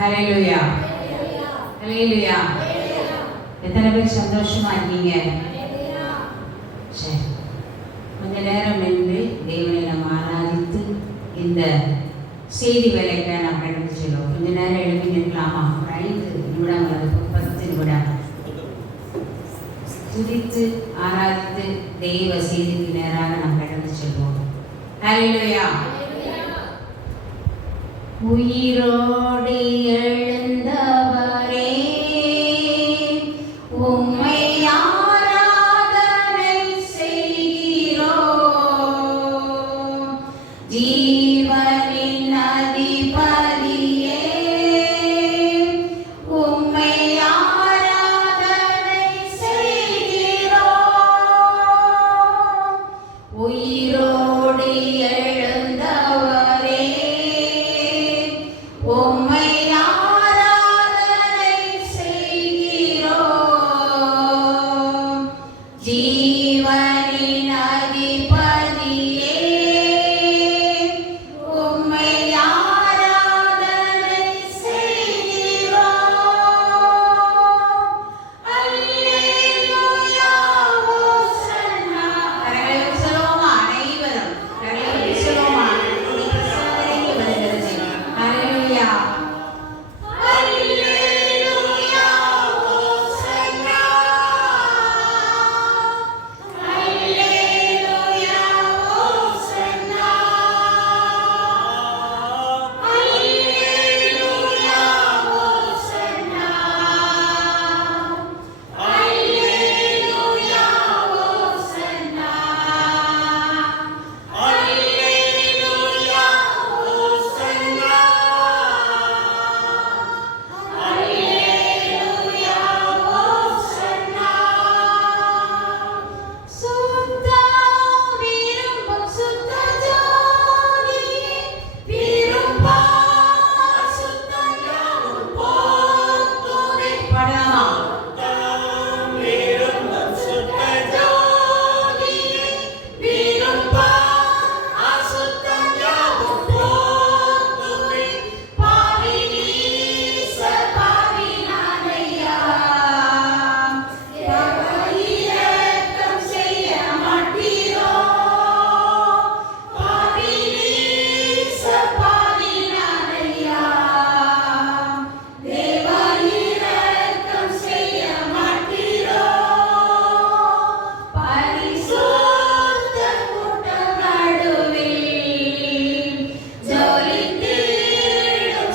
ஹல்லேலூயா, ஹல்லேலூயா. எத்தனை பேர் சந்தோஷமா இருக்கீங்க? சரி, கொஞ்ச நேரம் நின்று தேவனை நம்ம ஆராதித்து இந்த செய்தி வேலைக்கு நாம் கடந்து செல்வோம். கொஞ்ச நேரம் எழுப்பி நிற்கலாமா? 5 நிமிடம் அல்லது 10 நிமிடம் துதித்து ஆராதித்து தெய்வ செய்திக்கு நேராக நாம் கடந்து செல்வோம். ஹல்லேலூயா. உயிரோடு எழுந்தவரே உம்மை ஆராதனை செய்கிறோம். ஜீவனின் அதிபதியே உம்மை ஆராதனை செய்கிறோம். உயிரோடு எழுந்தவரே உம்மை ஆராதனை செய்கிறோம். ஜீவனின் அதிபதியே உம்மை ஆராதனை செய்கிறோம். அல்லேலூயா ஓசன்னா. கரங்களை உயர்த்துவோமா? அனைவரும் கரங்களை உயர்த்துவோமா? உம்முடைய பிரசன்னம் இறங்கி வருகிறது. ஹல்லேலூயா, அல்லேலூயா ஓசன்னா. அல்லேலூயா ஓசன்னா. அல்லேலூயா ஓசன்னா. அல்லேலூயா ஓசன்னா. அல்லேலூயா ஓசன்னா. அல்லேலூயா ஓசன்னா. சுத்த விரும்பும் சுத்த ஜோதியே விரும்பா சுத்தம் யாவும் போக்குமே. பாடலாமா? விரும்பும் சுத்த ஜோதியே விரும்பா அசுத்தம் யாவும் போக்குமே. பாவி நீச பாவி நானையா இரக்கம் செய்ய மாட்டீரோ. பாவி நீச பாவி நானையா தேவ இரக்கம் செய்ய மாட்டீரோ. பரிசுத்த கூட்டம் நடுவில் ஜொலித்திடும்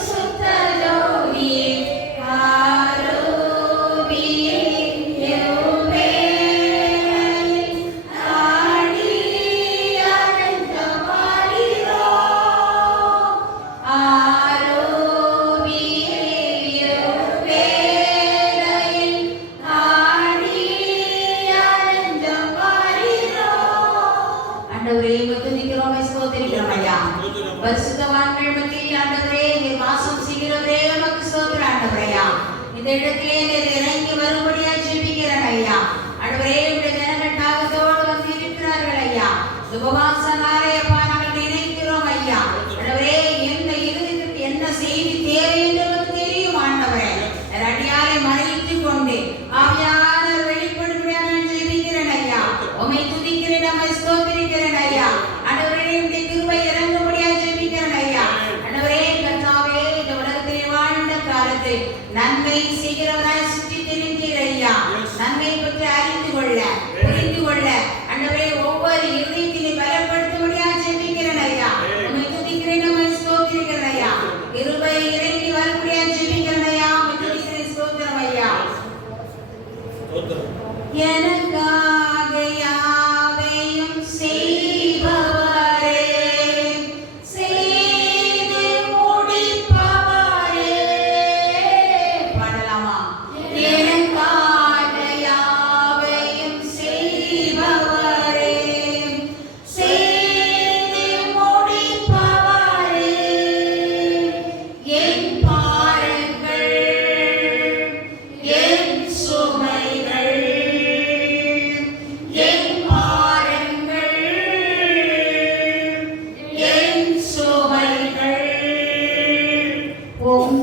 சுத்த ஜோதியே காருபியே யெகோவேல் நாடி அடைந்த பாரிரோ. ஆரோபியே யெகோவேல் நாடி அடைந்த பாரிரோ. ஆண்டவரே உம்மை துதிக்கிறோம், ஸ்தோத்திரிக்கிறோம் ஐயா. பரிசுத்தவான்கள் மத்தியில் ஆண்டவரே நீர் வாசம் செய்கிறவரே உமக்கு ஸ்தோத்திரம் ஆண்டவரையா. இந்த இடத்திலே நீர் இறங்கி வரும்படியா ஜெபிக்கிறேன் ஐயா. ஆண்டவரே உம்முடைய ஜனங்கள் தாகத்தோடு வந்து இருக்கிறார்கள் ஐயா. உபவாச நாளையப்பா நாங்கள் நினைக்கிறோம் ஐயா. ஆண்டவரே எந்த இருதயத்திற்கு என்ன செய்தி தேவை என்று உமக்கு தெரியும் ஆண்டவரே. அடியாரை மறைத்துக் கொண்டு ஆவியானவர் வெளிப்படும்படியா நான் ஜெபிக்கிறேன் ஐயா. உம்மை துதிக்கிறேன், உம்மை ஸ்தோத்திரிக்கிறேன் ஐயா. ஆண்டவரே உம்முடைய கிருபை இறங்கும்படியா ஜெபிக்கிறேன் ஐயா. ஆண்டவரே கர்த்தாவே இந்த உலகத்திலே வாழ்ந்த காலத்தில் நன்மை செய்கிறவராய் சுற்றி திரிந்தீர் ஐயா. நன்மை பற்றி அறிந்து கொள்ள புரிந்து கொள்ள ஆண்டவரே ஒவ்வொரு இருதயத்திலே பலப்படுத்தும்படியா ஜெபிக்கிறேன் ஐயா. உம்மை துதிக்கிறேன், உம்மை ஸ்தோத்திரிக்கிறேன் ஐயா. கிருபை இறங்கி வரும்படியா ஜெபிக்கிறேன் ஐயா. உம்மை துதிக்கிறேன், ஸ்தோத்திரம் ஐயா. எனக்காக யாவையும் செய்பவரே செய்து முடிப்பவரே. பாடலாமா? எனக்காக யாவையும் செய்பவரே செய்து முடிப்பவரே. என் பாரங்கள் என் சுமைகள் உம்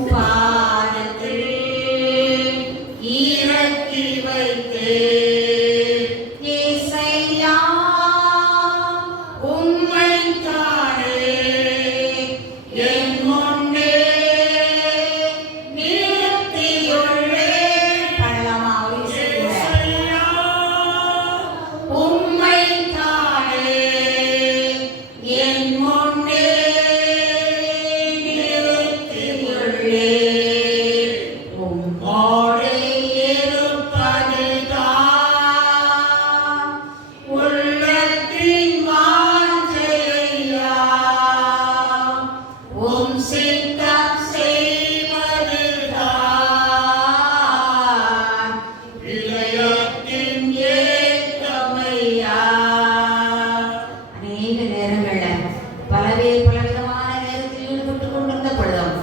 சித்தம் செய்வதுதான் இதயத்தின் ஏக்கமையா. அநேக நேரங்கள்ல பலவிதமான நேரத்தில் ஈடுபட்டு கொண்டிருந்த பொழுதும்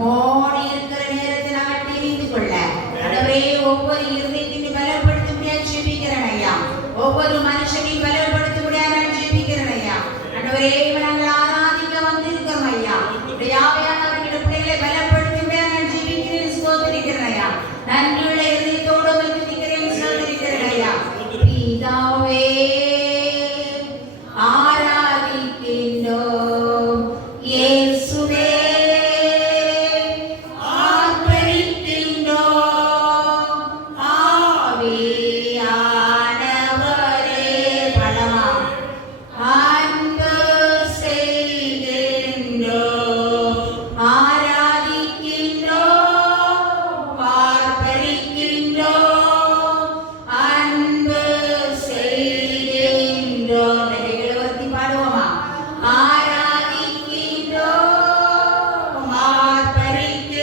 மோடி இருக்கிற நேரத்தில் அகற்றி நீந்து கொள்ள ஆண்டவரே ஒவ்வொரு இருதயத்தையும் பலப்படுத்த முடியாது ஜெபிக்கிறேன் ஐயா. ஒவ்வொரு மனுஷனையும் பலப்படுத்த முடியாது நான் ஜெபிக்கிறேன் ஐயா. ஆண்டவரே நாங்கள் ஆராதிக்க வந்திருக்கிறோம் ஐயா. யாவையானவர்களுடைய பிள்ளைகளை பலப்படுத்த முடியாது நான் ஜெபிக்கிறேன் ஸ்தோத்திரிக்கிறேன் ஐயா. நன்றியுள்ள இருதயத்தோடு துதிக்கிறேன் ஸ்தோத்திரிக்கிறேன் ஐயா. பிதாவே ஆராதிக்கின்றோம் இயேசுவே ஆர்ப்பரிக்கின்றோம் ஆவியானவரே பலமா அன்பு செய்கின்றோம் ஆராதிக்கின்றோம் ஆர்ப்பரிக்கின்றோம் அன்பு செய்கின்றோம். எழுவத்தி பாடுவோமா? ஆராதிக்கின்றோம்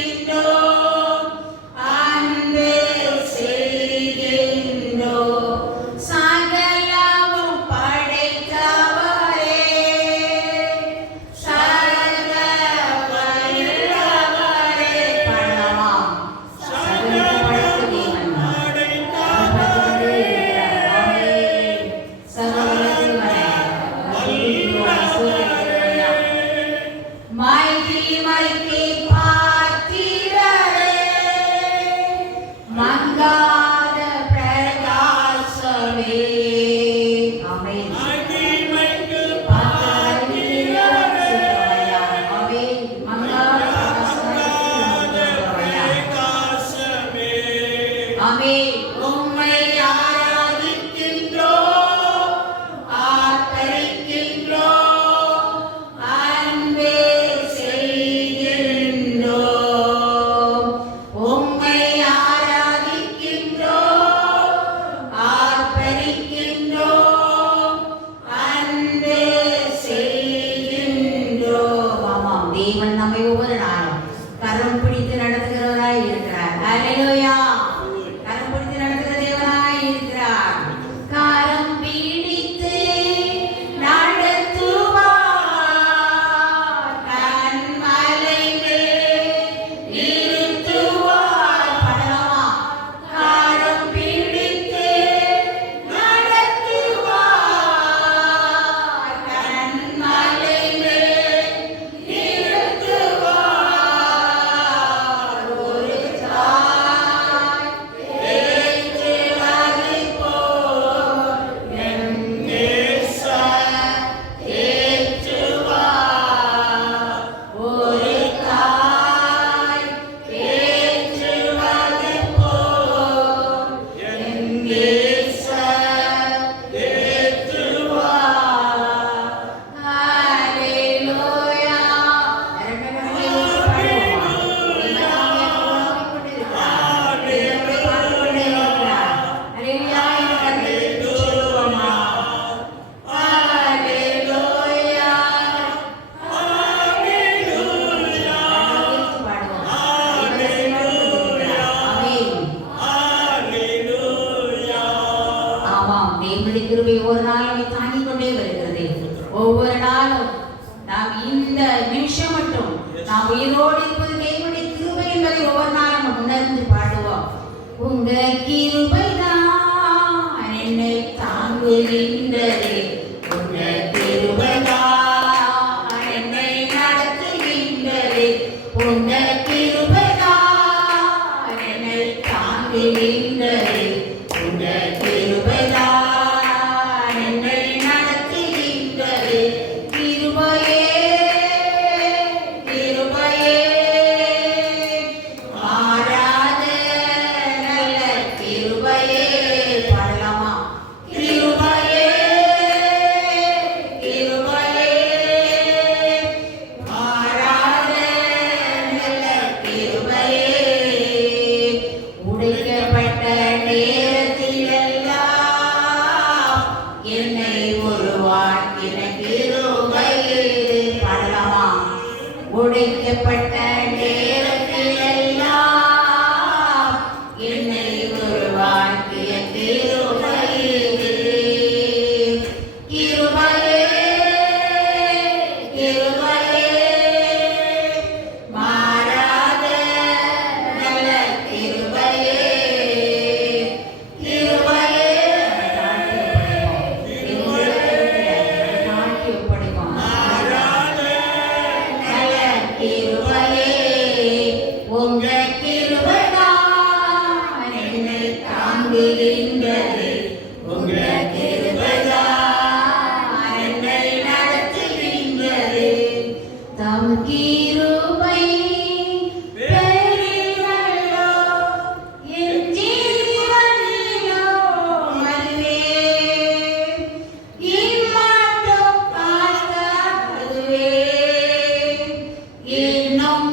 ஆர்ப்பரிக்கின்றோம் அன்பு செய்கின்றோம். சகலமும் படைத்தவரே சர்வ வல்லவரே பாடலாமா? சகல படைத்த தேவன் பரமபதத்திலே இருக்கிறார். சகலவல்லவரே மகிமைக்கு பாத்திரரே மங்காத பிரகாசமே. ஆமென். மகிமைக்கு பாத்திரரே ஆமென். மங்காத பிரகாசமே. ஆமென். உம்மை ஆராதிக்கின்றோம் ஆர்ப்பரிக்கின்றோம் அன்பே செய்கின்றோம். உம்மை ஆராதிக்கின்றோம் ஆர்ப்பரிக்கின்றோம் அன்பே செய்கின்றோம். ஆமாம், தேவன் நம்மை ஒவ்வொரு நாளும் கரம் பிடித்து நடத்துகிறவராய் இருக்கிறார். அல்லேலூயா. கரம் பிடித்து நடத்துகிற தேவனாய் இருக்கிறார். கரம் பிடித்து நடத்துவார் கண்மலை மேல் நிறுத்துவார். பாடலாமா? கரம் பிடித்து நடத்துவார் கண்மலை மேல் நிறுத்துவார். ஒரு தாய் தேற்றுவது போல் என் நேசர் தேற்றுவார். ஒரு தாய் தேற்றுவது போல் என் நேசர் தேற்றுவார். ஹல்லேலூயா. இரண்டாவது பாடுவோமா? கிருபை ஒவ்வொரு நாளும் தாங்கிக் கொண்டே வருகிறது. ஒவ்வொரு நாளும் நாம் இந்த நிமிஷம் மட்டும் நாம் உயிரோடு இருப்பது தேவனுடைய கிருபை என்பதை ஒவ்வொரு நாளும் நாம் உணர்ந்து பாடுவோம். உங்க கிருபைதான் என்னை தாங்குகின்றது. உங்க கிருபைதான் என்னை நடத்துகின்றது. உங்க கிருபைதான் என்னை தாங்குகின்றது. உங்க கிருபைதான் என்னை நடத்துகின்றது. கிருபையே கிருபையே மாறாத நல்ல கிருபையே. பாடலாமா? கிருபையே கிருபையே மாறாத நல்ல கிருபையே. உடைக்கப்பட்ட தேவைப்பட்ட நேரத்திலெல்லாம் என்னை உருவாக்கிய கிருபையே, கிருபையே, கிருபையே, மாறாத நல்ல கிருபையே, கிருபையே. உங்க கிருபைதான் என்னை தாங்குகின்றது, உங்க கிருபைதான் என்னை நடத்துகின்றது. தம் கிருபை பெரியதோ, என் ஜீவனிலோ அதுவே, இம்மட்டும் காத்ததுவே, இன்னும்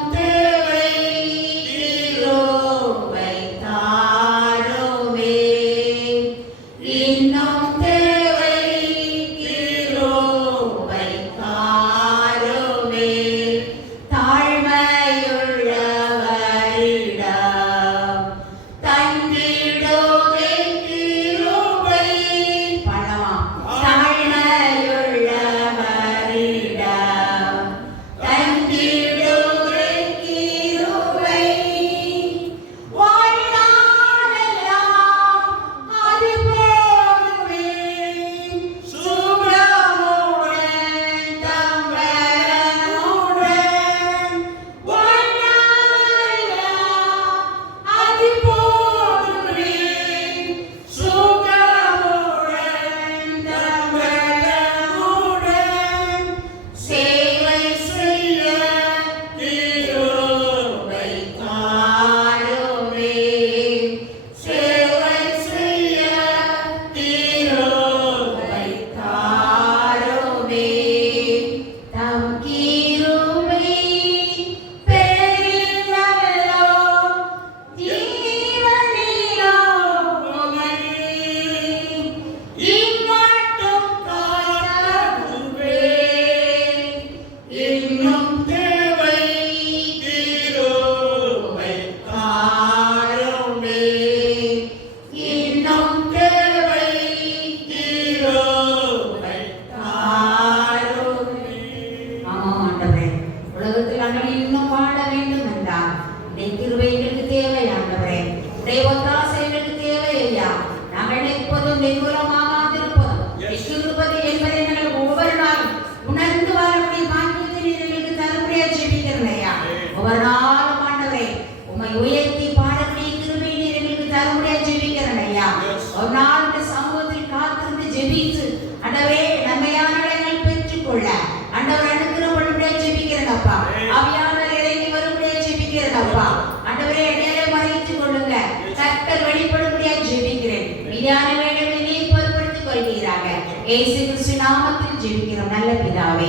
இயேசு கிறிஸ்து நாமத்தில் ஜெபிக்கிறோம் நல்ல பிதாவே,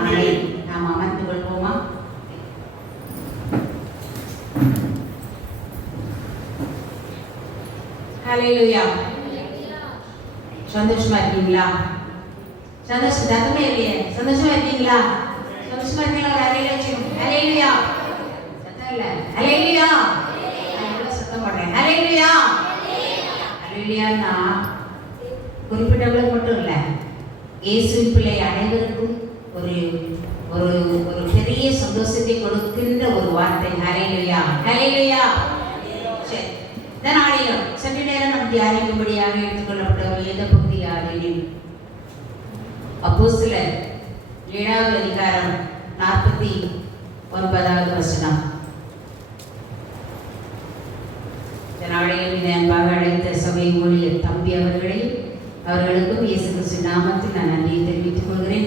ஆமென். நாம் அமர்ந்து கொள்வோமா? ஹல்லேலூயா. சந்தோஷமா இருக்கீங்களா? சந்தோஷமே இல்லையே? சந்தோஷமா இருக்கீங்களா? சந்தோஷமா இருக்கீங்களா? ஹல்லேலூயா. சத்தம் இல்ல. ஹல்லேலூயா. நான் சத்தம் போடுறேன். ஹல்லேலூயா. ஹல்லேலூயானா குறிப்பிட்டவர்களுக்கு மட்டும் இல்லை, இயேசுவின் பிள்ளை அனைவருக்கும் ஒரு ஒரு ஒரு பெரிய சந்தோஷத்தை கொடுக்கின்ற ஒரு வார்த்தை. ஹல்லேலூயா, ஹல்லேலூயா. சரி, இந்த நாளிலும் சற்று நேரம் நாம் தியானிக்கும்படியாக எடுத்துக்கொள்ளப்பட்ட வேத பகுதி யாதெனில் அப்போஸ்தலர் 7வது அதிகாரம் 49வது வசனம். நாளையில் அன்பாக அழைத்த சபை ஊழியர் தம்பி அவர்களையும் அவர்களுக்கும் இயேசு கிறிஸ்து நாமத்தில் நான் நன்றியை தெரிவித்துக் கொள்கிறேன்.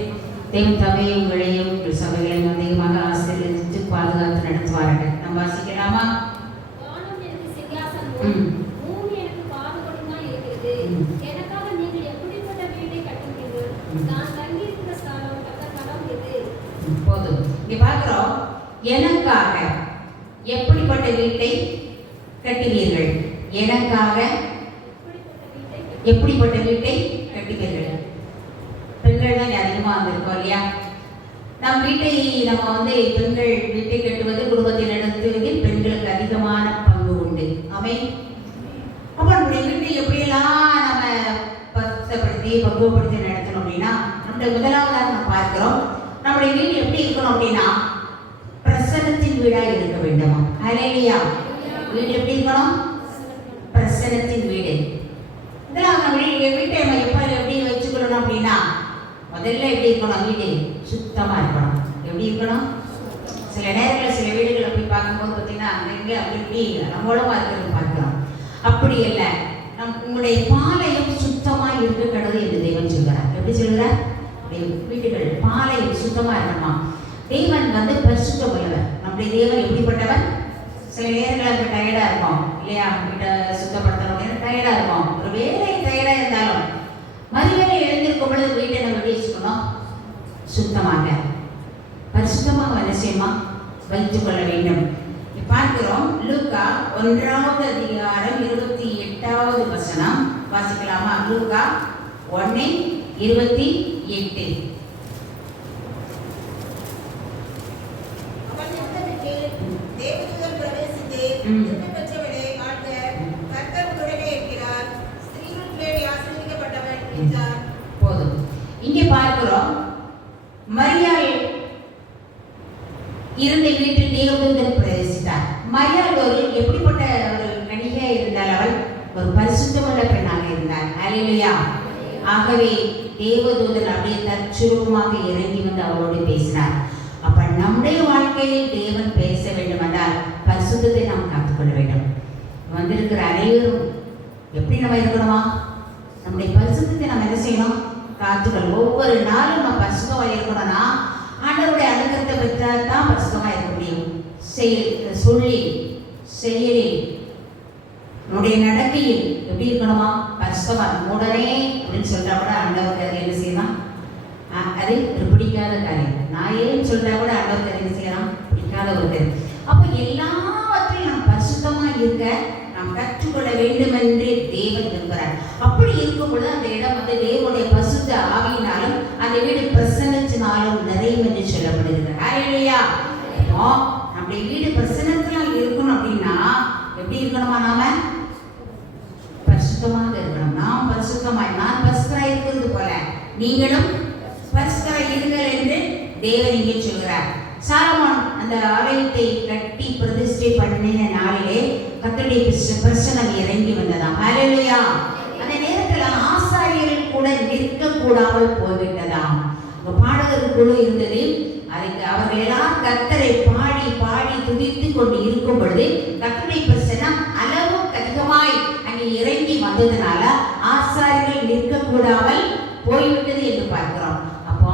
தேவன் தமையை உங்களையும் உங்கள் சபைகளையும் அதிகமாக ஆசீர்வதித்து பாதுகாத்து நடத்துவார்கள். நாம் வாசிக்கலாமா? போதும். இங்க பார்க்கிறோம், எனக்காக எப்படிப்பட்ட வீட்டை கட்டுவீர்கள்? எனக்காக எப்படிப்பட்ட வீட்டை கட்டுவீர்கள்? பெண்கள் தான் அதிகமாக வந்திருக்கோம் இல்லையா? நம் வீட்டை நம்ம பெண்கள் வீட்டை கட்டுவது, குடும்பத்தை நடத்துவதில் பெண்களுக்கு அதிகமான பங்கு உண்டு. ஆமென். அப்ப நம்முடைய வீட்டை எப்படியெல்லாம் நம்ம பக்குவப்படுத்தி நடத்தணும் அப்படின்னா, நம்முடைய முதலாவதாக நம்ம பார்க்கிறோம், நம்முடைய வீடு எப்படி இருக்கணும் அப்படின்னா பிரசன்னத்தின் வீடா இருக்க வேண்டுமா? ஹல்லேலூயா. வீடு எப்படி இருக்கணும்? பிரசன்னத்தின் வீடு. இதெல்லாம் நம்ம வீட்டை நம்ம எப்படி வச்சுக்கணும் அப்படின்னா, முதல்ல எப்படி இருக்கணும்? வீடு சுத்தமா இருக்கணும். எப்படி இருக்கணும்? சில நேரங்களில் சில வீடுகளை போய் பார்க்கும்போது பார்த்தீங்கன்னா அங்கே அப்படி இப்படி நம்மளோட இருக்கிறது பார்க்கிறோம். அப்படி இல்லை, உங்களுடைய பாளையம் சுத்தமா இருக்க கடவுள் என்று தேவன் சொல்கிறார். எப்படி சொல்கிறார்? வீடுகள் பாளையம் சுத்தமா இருக்கணுமா? தேவன் பரிசுத்தம் உள்ளவர். நம்முடைய தேவன் எப்படிப்பட்டவர்? சில நேரங்கள் அந்த டயர்டா இருக்கும் இல்லையா? வீட்டை சுத்தப்படுத்தணும், டயர்டா இருக்கும். ஒரு வேலை டயர்டா இருந்தாலும் மறுவேளை எழுந்திருக்கும் பொழுது வீட்டை நம்ம எப்படி வச்சுக்கணும்? சுத்தமாக பரிசுத்தமாக நிச்சயமா வைத்துக் கொள்ள வேண்டும். பார்க்கிறோம், லூக்கா 1வது அதிகாரம் 28வது வசனம் வாசிக்கலாமா? லூக்கா 1:28. போதும். இங்கே பார்க்கிறோம், மரியாள் இருந்த வீட்டில் தேவதூதன் பிரவேசித்தார். மரியாள் எப்படிப்பட்ட ஒரு கன்னிகை இருந்தால்? அவள் ஒரு பரிசுத்தமுள்ள பெண்ணாக இருந்தார். ஹல்லேலூயா. ஆகவே தேவதூதன் அப்படியே தற்சுரூபமாக இறங்கி வந்து அவளோடு பேசினார். அப்ப நம்முடைய வாழ்க்கையில் தேவன் பேச வேண்டும் என்றால் பரிசுத்தத்தை நாம் காத்துக்கொள்ள வேண்டும். வந்திருக்கிற அனைவரும் எப்படி நம்ம இருக்கணுமா? நம்முடைய பரிசுத்தத்தை நம்ம என்ன செய்யணும்? காத்துக்கொள்ள. ஒவ்வொரு நாளும் நம்ம பரிசுத்தமாக இருக்கணும்னா ஆண்டவருடைய அனுகிரகத்தை பெற்றால் தான் பரிசுத்தமாக இருக்க முடியும். சொல்லில், செயலில், நம்முடைய நடக்கையில் எப்படி இருக்கணுமா? பரிசுத்தமா உடனே அப்படின்னு சொல்றா கூட ஆண்டவருக்கு அது என்ன செய்யலாம்? அது ஒரு பிடிக்காத காரியம். நான் ஏன்னு சொல்றா கூட ஆண்டவருக்கு அது என்ன செய்யலாம்? பிடிக்காத ஒரு காரியம். அப்போ எல்லாவற்றையும் நாம் பரிசுத்தமா இருக்க நாம் கற்றுக்கொள்ள வேண்டும் என்று தேவன் விரும்புகிறார். அப்படி இருக்கும் பொழுது அந்த இடம் தேவனுடைய பரிசுத்த ஆவியினாலும் அந்த வீடு பிரசன்னத்தினாலும் நிறையும் என்று சொல்லப்படுகிறது. ஹல்லேலூயா. நம்முடைய வீடு பிரசன்னத்தினால் இருக்கணும் அப்படின்னா எப்படி இருக்கணுமா? நாம பரிசுத்தமாக இருக்கணும். நாம் பரிசுத்தமாய், நான் பரிசுத்தராய் இருக்கிறது போல நீங்களும் பரிசுத்தராய் இருங்கள் என்று தேவன் இங்கே சொல்கிறார். சாலமோன் அந்த ஆலயத்தை கட்டி பிரதிஷ்டை பண்ணின நாளிலே கர்த்தருடைய பிரசன்னம் இறங்கி வந்ததாம். ஹல்லேலூயா. அந்த நேரத்தில் ஆசாரியர்கள் கூட நிற்க கூடாமல் போய்விட்டதாம். பாடகர் குழு இருந்தது. அதுக்கு அவர்கள் எல்லாம் கர்த்தரை பாடி பாடி துதித்து கொண்டு இருக்கும் பொழுது கர்த்தருடைய பிரசன்னம் அளவுக்கு அதிகமாய் அங்கே இறங்கி வந்ததுனால ஆசாரியர்கள் நிற்க கூடாமல் போய்விட்டது என்று பார்க்கிறோம். அப்போ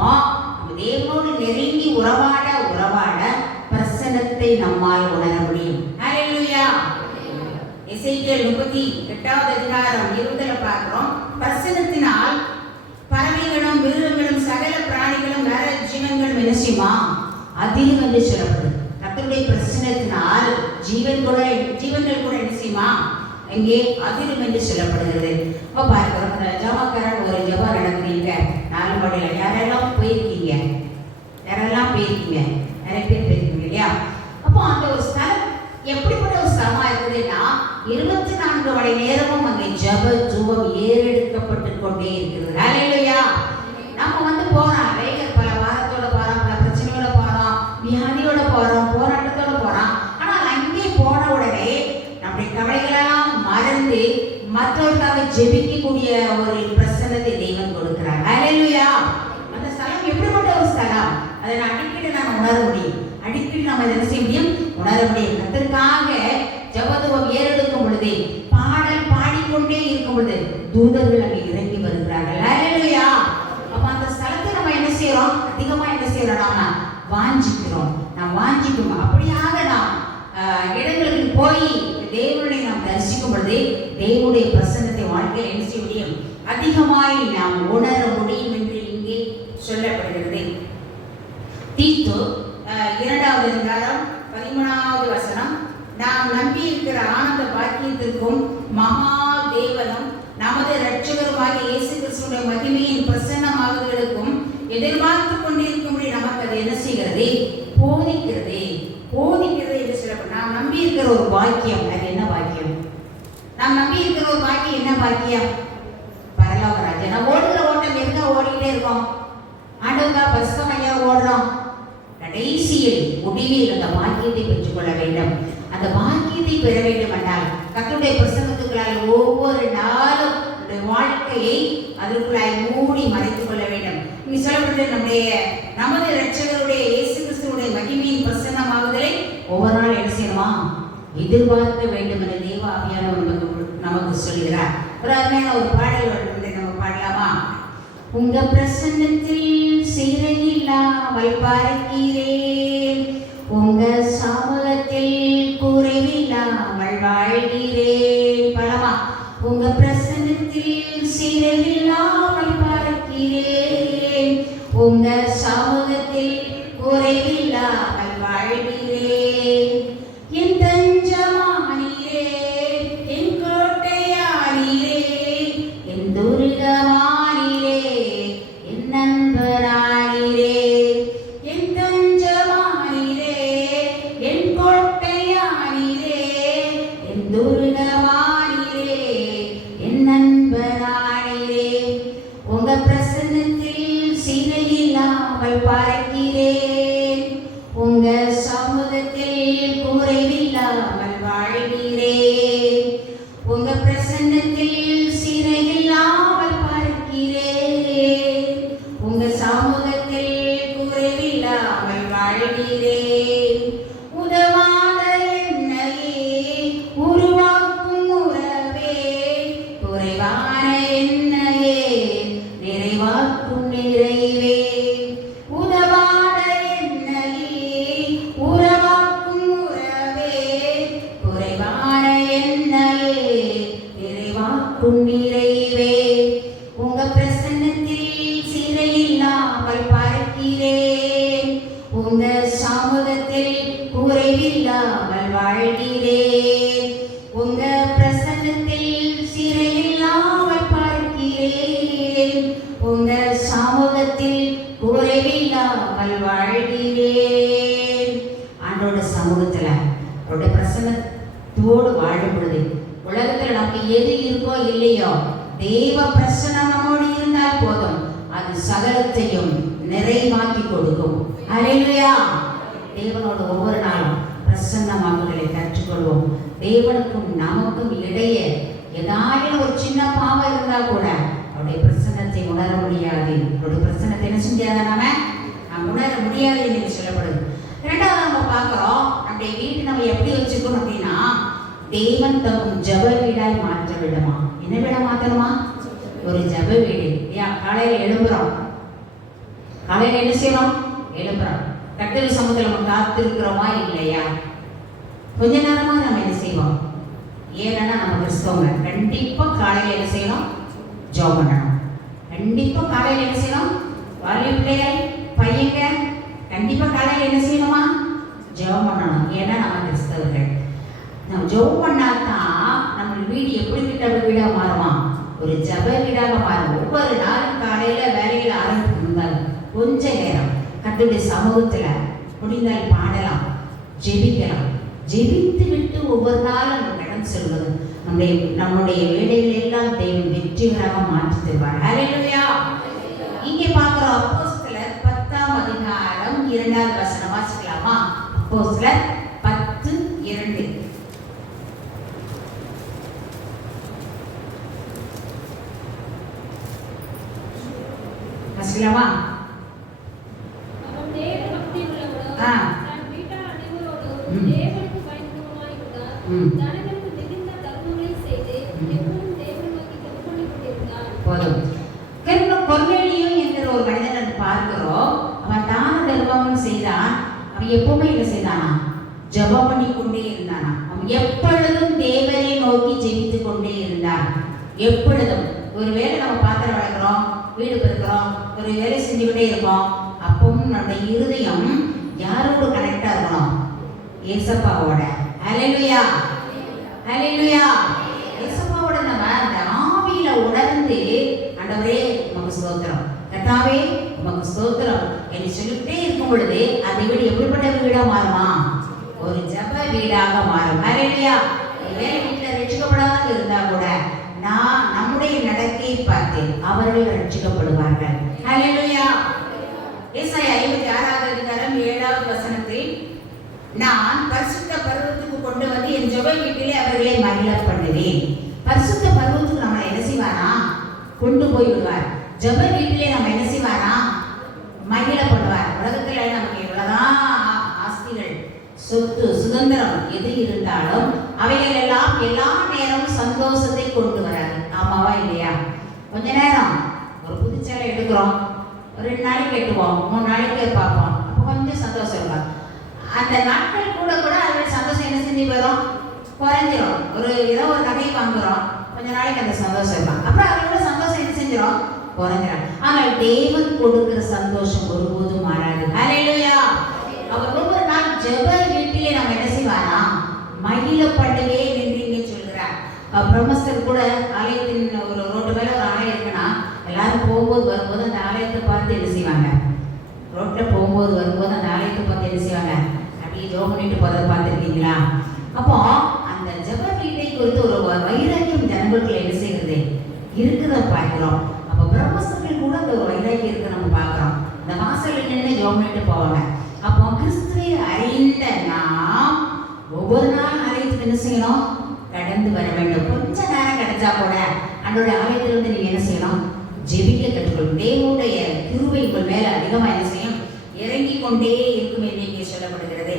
தேவனோடு நெருங்கி உறவாட பிரசன்னத்தை நம்மால் உணர முடியும். ஹல்லேலூயா. எசேக்கியேல் 38வது அதிகாரம் 20ல பார்க்கிறோம், பிரசன்னத்தினால் பறவைகளும் மிருகங்களும் சகல பிராணிகளும் நர ஜீவன்களும் என்ன செய்யுமா? அதிகம் என்று சொல்லப்படுது. கர்த்தருடைய பிரசன்னத்தினால் ஜீவன்கள் கூட என்ன செய்யுமா? இங்கே அதிகம் என்று சொல்லப்படுகிறது. இப்போ பார்க்கிறோம், இந்த ஜபக்காரன் ஒரு ஜபம் நடக்கிறீங்க 4 மணியில். யாரெல்லாம் போயிருக்கீங்க? நிறைய பேர் போயிருக்கீங்க இல்லையா? அப்போ அந்த ஒரு ஸ்தலம் எப்படிப்பட்ட ஒரு ஸ்தலமா இருக்குதுன்னா 24 மணி நேரமும் அங்கே ஜப ஜூபம் ஏறெடுக்கப்பட்டு கொண்டே இருக்கிறது. ஹல்லேலூயா. நம்ம போறோம், பல வாரத்தோட போறோம், பல பிரச்சனையோட போறோம், வியாதியோட போறோம், போராட்டத்தோட போறோம். ஆனால் அங்கே போன உடனே நம்முடைய கவலைகளெல்லாம் மறந்து மற்றவர்களுக்காக ஜெபிக்கக்கூடிய ஒரு பிரசன்னத்தை தேவன் கொடுக்கிறார். ஹல்லேலூயா. அந்த ஸ்தலம் எப்படிப்பட்ட ஒரு ஸ்தலம்? அதை அடிக்கடி நாம் உணர முடியும். அடிக்கடி நாம் என்ன செய்ய முடியும்? உணர முடியும். கர்த்தருக்காக ஜெபத்துவம் ஏறெடுக்கும் பொழுது, பாடல் பாடிக்கொண்டே இருக்கும் பொழுது தூதர்கள் அங்கே இறங்கி வருகிறார்கள். ஹல்லேலூயா. அப்ப அந்த ஸ்தலத்தை நம்ம என்ன செய்யறோம்? அதிகமா என்ன செய்யறோம்? நாம் வாஞ்சிக்கிறோம். அப்படியாக நாம் இடங்களுக்கு போய் தேவனை நாம் தரிசிக்கும் பொழுது தேவனுடைய பிரசன்னத்தை வாழ்க்கையில் என்ன செய்ய முடியும்? அதிகமாய் நாம் உணர முடியும் என்று இங்கே சொல்லப்படுகிறது. தீத்து 2வது அதிகாரம் 13வது வசனம், நாம் நம்பி இருக்கிற ஆனந்த பாக்கியத்திற்கும் மகா தேவனும் நமது இரட்சகருமாகிய இயேசு கிறிஸ்துவின் மகிமையின் பிரசன்னமாகுதலுக்கும் எதிர்பார்த்து கொண்டிருக்கும்படி நமக்கு அது என்ன நாம் நம்பி இருக்கிற ஒரு பாக்கியம். அது என்ன பாக்கியம்? நாம் நம்பி இருக்கிற ஒரு பாக்கியம் என்ன பாக்கியம்? பரலோக ராஜ்யம். நான் ஓடுகிற ஓட்டம் எங்க ஓடிட்டே இருக்கோம்? ஆண்டவரா பரிசுத்தம் ஐயா ஓடுறோம். கடைசியில் முடிவில் அந்த பாக்கியத்தை பெற்றுக்கொள்ள வேண்டும். அந்த பாக்கியத்தை பெற வேண்டும் என்றால் கர்த்தருடைய பிரசன்னத்துக்குள்ளால் ஒவ்வொரு நாளும் வாழ்க்கையை அதற்குள்ளாய் மூடி மறைத்துக் கொள்ள வேண்டும். இங்கு சொல்லப்பட்டு நமது இரட்சகருடைய இயேசு கிறிஸ்துவுடைய மகிமையின் பிரசன்னமாகுதலை ஒவ்வொரு நாள் என்ன செய்யணுமா? எதிர்பார்க்க வேண்டும் என்ற தேவ ஆவியானவர் நமக்கு சொல்கிறார். ஒரு அருமையான ஒரு பாடல் நம்ம பாடலாமா? உங்க பிரசன்னத்தில் சீரகில்லாமல் பார்க்கிறேன், உங்க சமூகத்தில் குறைவில்லாமல் வாழ்கிறேன். பலமா? உங்க பிரசன்னத்தில் சீரகில்லாமல் பார்க்கிறேன், உங்க சமூகத்தில் குறைவில்லாமல் வாழ்கிறேன். என் தஞ்சமானீரே, என் கோட்டையானீரே, என் துர்கமானீரே, என் நண்பரானீரே. என் தஞ்சமானீரே, என் கோட்டையானீரே, என் துர்கமானீரே, என் நண்பரானீரே. உங்க பிரசன்னத்தில் சீரையில்லாமல் பார்க்கிறேன், உங்க சமூகத்தில் குறைவில்லாமல் வாழ்கிறேன். உங்க பிரசன்னத்தில் சீரையில்லாமல் பார்க்கிறேன், உங்க சமூகத்தில் குறைவில்லாமல் வாழ்கிறேன். உதவாத என்னையே உருவாக்கும் உறவே, குறைவான என்னையே நிறைவாக்கும் நிறைவே. உதவாத என்னையே உருவாக்கும் உறவே, குறைவான என்னையே நிறைவாக்கும் நிறைவே. உங்க பிரசன்னத்தில் சீரையில்லாமல் பார்க்கிறேன், உங்க சமூகத்தில் குறைவில்லாமல் வாழ்கிறேன். உங்க பிரசன்னத்தில் சீரையில்லாமல் பார்க்கிறேன், உங்க சமூகத்தில் குறைவில்லாமல் வாழ்கிறேன். ஆண்டோட சமூகத்துல அவருடைய பிரசன்னத்தோடு வாழும் பொழுது உலகத்துல நமக்கு எது இருக்கோ இல்லையோ தெய்வ பிரசன்னம் நம்மோடு இருந்தால் போதும், அது சகலத்தையும் நிறைவாக்கி கொடுக்கும். அல்லேலூயா. தேவனோடு ஒவ்வொரு நாளும் பிரசன்னமாகுதலை கற்றுக்கொள்வோம். தேவனுக்கும் நமக்கும் இடையே ஏதாயிலும் ஒரு சின்ன பாவம் இருந்தா கூட அவருடைய பிரசன்னத்தை உணர முடியாது. அவருடைய பிரசன்னத்தை என்ன செஞ்சாத நம்ம உணர முடியாது என்று சொல்லப்படுது. இரண்டாவது நம்ம பார்க்கிறோம், நம்முடைய வீட்டு நம்ம எப்படி வச்சுக்கணும் அப்படின்னா தேவன் தகும் ஜப வீடாய் மாற்ற விடுமா. என்ன வீடா மாற்றணுமா? ஒரு ஜப வீடு. ஏன் காலையில எழும்புறோம், காலையில என்ன செய்யறோம்? எழும்புறோம். கட்டளை சமூகத்தில் நம்ம காத்திருக்கிறோமா இல்லையா? கொஞ்ச நேரமா நம்ம என்ன செய்வோம்? ஏன்னா நம்ம கிறிஸ்தவங்க கண்டிப்பா காலையில என்ன செய்யணும்? ஜெபம் பண்ணணும். கண்டிப்பா காலையில என்ன செய்யணும்? வாலிப பிள்ளைகள் பையங்க கண்டிப்பா காலையில என்ன செய்யணுமா? ஜெபம் பண்ணணும். ஏன்னா நம்ம கிறிஸ்தவர்கள். நம்ம ஜெபம் பண்ணாதான் நம்ம வீடு எப்படிப்பட்ட வீடா மாறுமா? ஒரு ஜப வீடாக மாறும். ஒவ்வொரு நாளும் காலையில வேலையில ஆரம்பிக்கும் கொஞ்ச நேரம் கர்த்தருடைய சமூகத்துல முடிந்தால் பாடலாம், ஜெபிக்கலாம். ஜெபித்து விட்டு ஒவ்வொரு நாளும் நம்ம கடந்து செல்வது நம்முடைய வேலைகள் எல்லாம் தேவன் வெற்றிகரமாக மாற்றி தருவார். ஹல்லேலூயா. இங்கே பார்க்கிறோம் அப்போஸ்தலர் 10ஆம் அதிகாரம் 2வது வசனம் வாசிக்கலாமா? அப்போஸ்தலர் 10:2 வாசிக்கலாமா? கொர்நேலியு என்ற ஒரு மனிதனை பார்க்கிறோம். அவன் தான தர்மம் செய்தான். அவன் எப்பவுமே என்ன செய்தானா? ஜெபம் பண்ணி கொண்டே இருந்தானா. அவன் எப்பொழுதும் தேவனை நோக்கி ஜெபித்துக் கொண்டே இருந்தான். எப்பொழுதும். ஒருவேளை நம்ம பாத்திரம் வளர்க்கிறோம், வீடு பெருக்கிறோம், ஒரு வேலை செஞ்சுக்கிட்டே இருக்கோம், அப்பவும் நம்முடைய இருதயம் யாரோடு கனெக்டா இருக்கணும்? ஏசப்பாவோட. ஹல்லேலூயா. ஹல்லேலூயா. ஏசப்பாவோட நம்ம அந்த ஆவியில உணர்ந்து ஆண்டவரே உமக்கு ஸ்தோத்திரம், கர்த்தாவே உமக்கு ஸ்தோத்திரம் என்று சொல்லிட்டே இருக்கும் பொழுது அதை விட எப்படிப்பட்ட வீடா மாறுமா? ஒரு ஜப வீடாக மாறும். ஹல்லேலூயா. வேறு வீட்டில் ரட்சிக்கப்படாமல் இருந்தா கூட நம்முடைய நடக்கையை பார்த்து அவர்கள் ரட்சிக்கப்படுவார்கள். ஹல்லேலூயா. ஏசாயா 56வது அதிகாரம் 7வது வசனத்தில், நான் பரிசுத்த பர்வதத்துக்கு கொண்டு வந்து என் ஜெப வீட்டிலே அவர்களை மகிழ பண்ணுவேன். பரிசுத்த பர்வதத்துக்கு நம்மளை என்ன செய்வாரா? கொண்டு போய் விடுவார். ஜெப வீட்டிலே நம்ம என்ன செய்வாரா? மகிழ பண்ணுவார். உலகத்துல நமக்கு எவ்வளவுதான் ஆஸ்திகள், சொத்து, சுதந்திரம் எது இருந்தாலும் அவைகள் எல்லாம் எல்லா நேரமும் சந்தோஷத்தை கொண்டு வராது. ஆமாவா இல்லையா? கொஞ்ச நேரம் ஒரு புதுச்சேலை எடுக்கிறோம், ஒரு 2 நாளைக்கு கட்டுவோம், 3 நாளைக்கு பார்ப்போம், அப்போ கொஞ்சம் சந்தோஷம் இருக்கும். அந்த நாட்கள் கூட அதில் சந்தோஷம் என்ன செஞ்சு வரும்? குறைஞ்சிரும். ஏதோ ஒரு நகை வாங்குறோம், கொஞ்ச நாளைக்கு அந்த சந்தோஷம் இருக்கும், அப்புறம் அதோட சந்தோஷம் என்ன செஞ்சிடும்? குறைஞ்சிடும். ஆனால் தேவன் கொடுக்கிற சந்தோஷம் ஒருபோதும் மாறாது. ஹல்லேலூயா. அவர் ஒவ்வொரு நாள் ஜெப வீட்டிலே நம்ம என்ன செய்வாரா? மகிழ பண்ணுவேன் என்று இங்கே சொல்கிறார். பிரம்மஸ்தர் கூட ஆலயத்தின் ஒரு ரோட்டு மேல ஒரு ஆலயம் இருக்குன்னா எல்லாரும் போகும்போது வரும்போது அந்த ஆலயத்தை பார்த்து என்ன செய்வாங்க? ரோட்டில் போகும்போது வரும்போது அந்த ஆலயத்தை பார்த்து என்ன செய்வாங்க? அப்படியே ஜெபம் பண்ணிட்டு போகிறத பார்த்துருக்கீங்களா? அப்போ அந்த ஜெப வீட்டை குறித்து ஒரு வைராக்கியம் ஜனங்களுக்கு என்ன செய்கிறது? இருக்கிறத பார்க்கிறோம். அப்போ பிரம்மஸ்தர்கள் கூட அந்த ஒரு வைராக்கியம் இருக்க நம்ம பார்க்குறோம். அந்த வாசலில் நின்று ஜெபம் பண்ணிட்டு போவாங்க. அப்போ கிறிஸ்துவை அறிந்த நாம் ஒவ்வொரு நாள் ஆலயத்துக்கு என்ன செய்யணும்? கடந்து வர வேண்டும். கொஞ்ச நேரம் கிடைச்சா கூட அன்றோட ஆலயத்திலிருந்து நீங்க என்ன செய்யணும்? ஜெபிக்க கற்றுக்கொள்ளும். தேவனுடைய கிருபை உங்கள் மேல அதிகமாக என்ன செய்யும்? இறங்கி கொண்டே இருக்கும் என்று இங்கே சொல்லப்படுகிறது.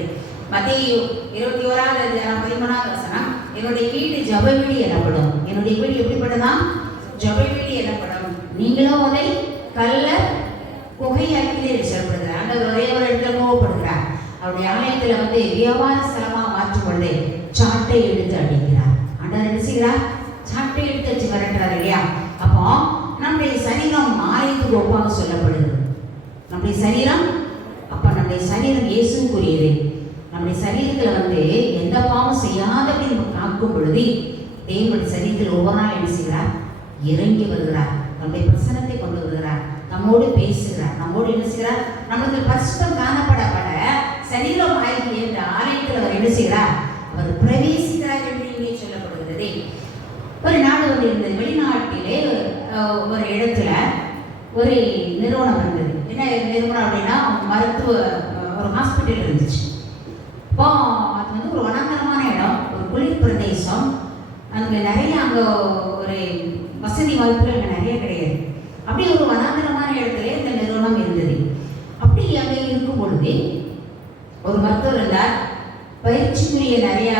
மத்தேயு 21வது அதிகாரம் 13வது வசனம், என்னுடைய வீடு ஜெப வீடு எனப்படும். என்னுடைய வீடு எப்படிப்பட்டதா? ஜெப வீடு எனப்படும். நீங்களும் அதை கல்ல புகையாக்கிலே சொல்லப்படுகிறார். அந்த ஒரே ஒரு இடத்துல கோவப்படுகிறார். அவருடைய ஆலயத்துல வியாபார ஸ்தலமா மாற்றுக்கொண்டு சாட்டை எடுத்து அடிக்கிறார். ஆண்டவர் என்ன செய்கிறார்? சாட்டை எடுத்து வச்சு விரட்டுறார் இல்லையா? அப்போ நம்முடைய சரீரம் ஆலயத்துக்கு ஒப்பாக சொல்லப்படுகிறது. நம்முடைய சரீரம் இயேசுக்குரியது. நம்முடைய சரீரத்துல எந்த பாவம் செய்யாதபடி நம்ம காக்கும் பொழுது தேவனுடைய சரீரத்தில் ஒவ்வொரு நாள் என்ன செய்கிறார்? இறங்கி வருகிறார். நம்முடைய பிரசனத்தை கொண்டு வருகிறார். நம்மோடு பேசுகிறார். நம்மோடு என்ன செய்கிறார்? நமக்கு பரிசுத்தம் காணப்படப்பட சரீரம் ஆகிய இந்த ஆலயத்தில் அவர் என்ன செய்கிறார்? அவர் பிரவேசிக்கிறார் என்று இங்கே சொல்லப்படுகிறது. ஒரு நாடு இந்த வெளிநாட்டிலே ஒரு இடத்துல ஒரு நிறுவனம் இருந்தது. என்ன நிறுவனம் அப்படின்னா மருத்துவ ஒரு ஹாஸ்பிட்டல் இருந்துச்சு. இப்போ அது ஒரு வனாந்தரமான இடம், ஒரு குளிர் பிரதேசம். அங்கே நிறைய ஒரு வசதி வாய்ப்புகள் அங்கே நிறைய கிடையாது. அப்படி ஒரு வனாந்தரமான இடத்துல இந்த நிறுவனம் இருந்தது. அப்படி அங்கே இருக்கும் பொழுது ஒரு மருத்துவர் இருந்தார். பயிற்சிக்குரிய நிறைய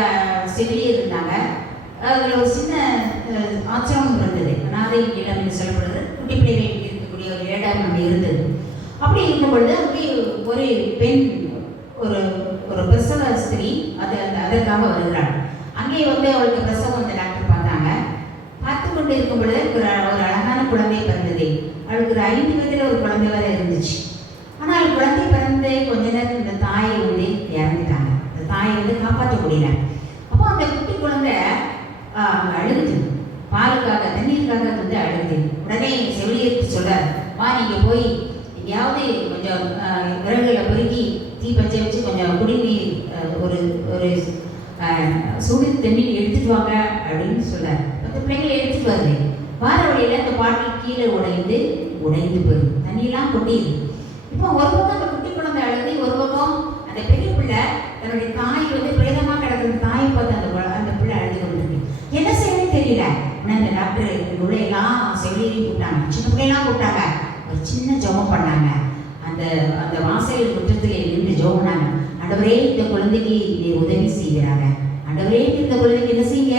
செவிலியர் இருந்தாங்க. அதில் ஒரு சின்ன ஆச்சரியம் இருந்தது. அனாதை இடம் என்று சொல்லப்படுறது. குட்டி பிள்ளைகள் இருக்கக்கூடிய ஒரு இடம் அங்கே இருந்தது. அப்படி இருக்கும் பொழுது அப்படி ஒரு பெண் ஒரு பிரசவ ஸ்திரீ அதற்காக வருகிறாள். அங்கே அவளுக்கு பிரசவம் டாக்டர் பார்த்தாங்க. பார்த்து கொண்டு இருக்கும் பொழுது ஒரு அழகான குழந்தை பிறந்தது. அவளுக்கு ஒரு 5 வயதில் ஒரு குழந்தை வேற இருந்துச்சு. ஆனால் குழந்தை பிறந்து கொஞ்ச நேரம் இந்த தாயை இறந்துட்டாங்க. அந்த தாயை காப்பாற்ற முடியல. அப்போ அந்த குட்டி குழந்தை அழுகுது. பாலுக்காக தண்ணீருக்காக அழுகுது. உடனே செவிலியருக்கு சொல்றார், வா நீங்க போய் எங்கேயாவது கொஞ்சம் விறகுகளை பொறுக்கி தீ பச்சை வச்சு கொஞ்சம் குடிநீர் ஒரு சுடு தண்ணீர் எடுத்துட்டு வாங்க அப்படின்னு சொல்றாரு. அந்த பிள்ளைங்களை எடுத்துட்டு வருது. வார வழியில அந்த பாட்டில் கீழே உடைந்து போயிடுது. தண்ணியெல்லாம் கொட்டிடுது. இப்போ ஒரு பக்கம் அந்த குட்டி குழந்தை அழுது, ஒரு பக்கம் அந்த பெரிய பிள்ளை தன்னுடைய தாய் பிரேதமா கிடக்குற தாயை பார்த்து அந்த பிள்ளை அழுது கொண்டிருக்கு. என்ன செய்யணும்னு தெரியல. ஆனால் இந்த டாக்டர் உள்ள எல்லாம் செவிலியரையும் கூப்பிட்டாங்க, சின்ன பிள்ளைலாம் கூப்பிட்டாங்க. ஒரு சின்ன ஜெபம் பண்ணாங்க. அந்த வாசல் குற்றத்தில் நின்று ஜெபம் பண்ணாங்க. ஆண்டவரே இந்த குழந்தைக்கு இதை உதவி செய்கிறாங்க. ஆண்டவரே இந்த குழந்தைக்கு என்ன செய்யுங்க?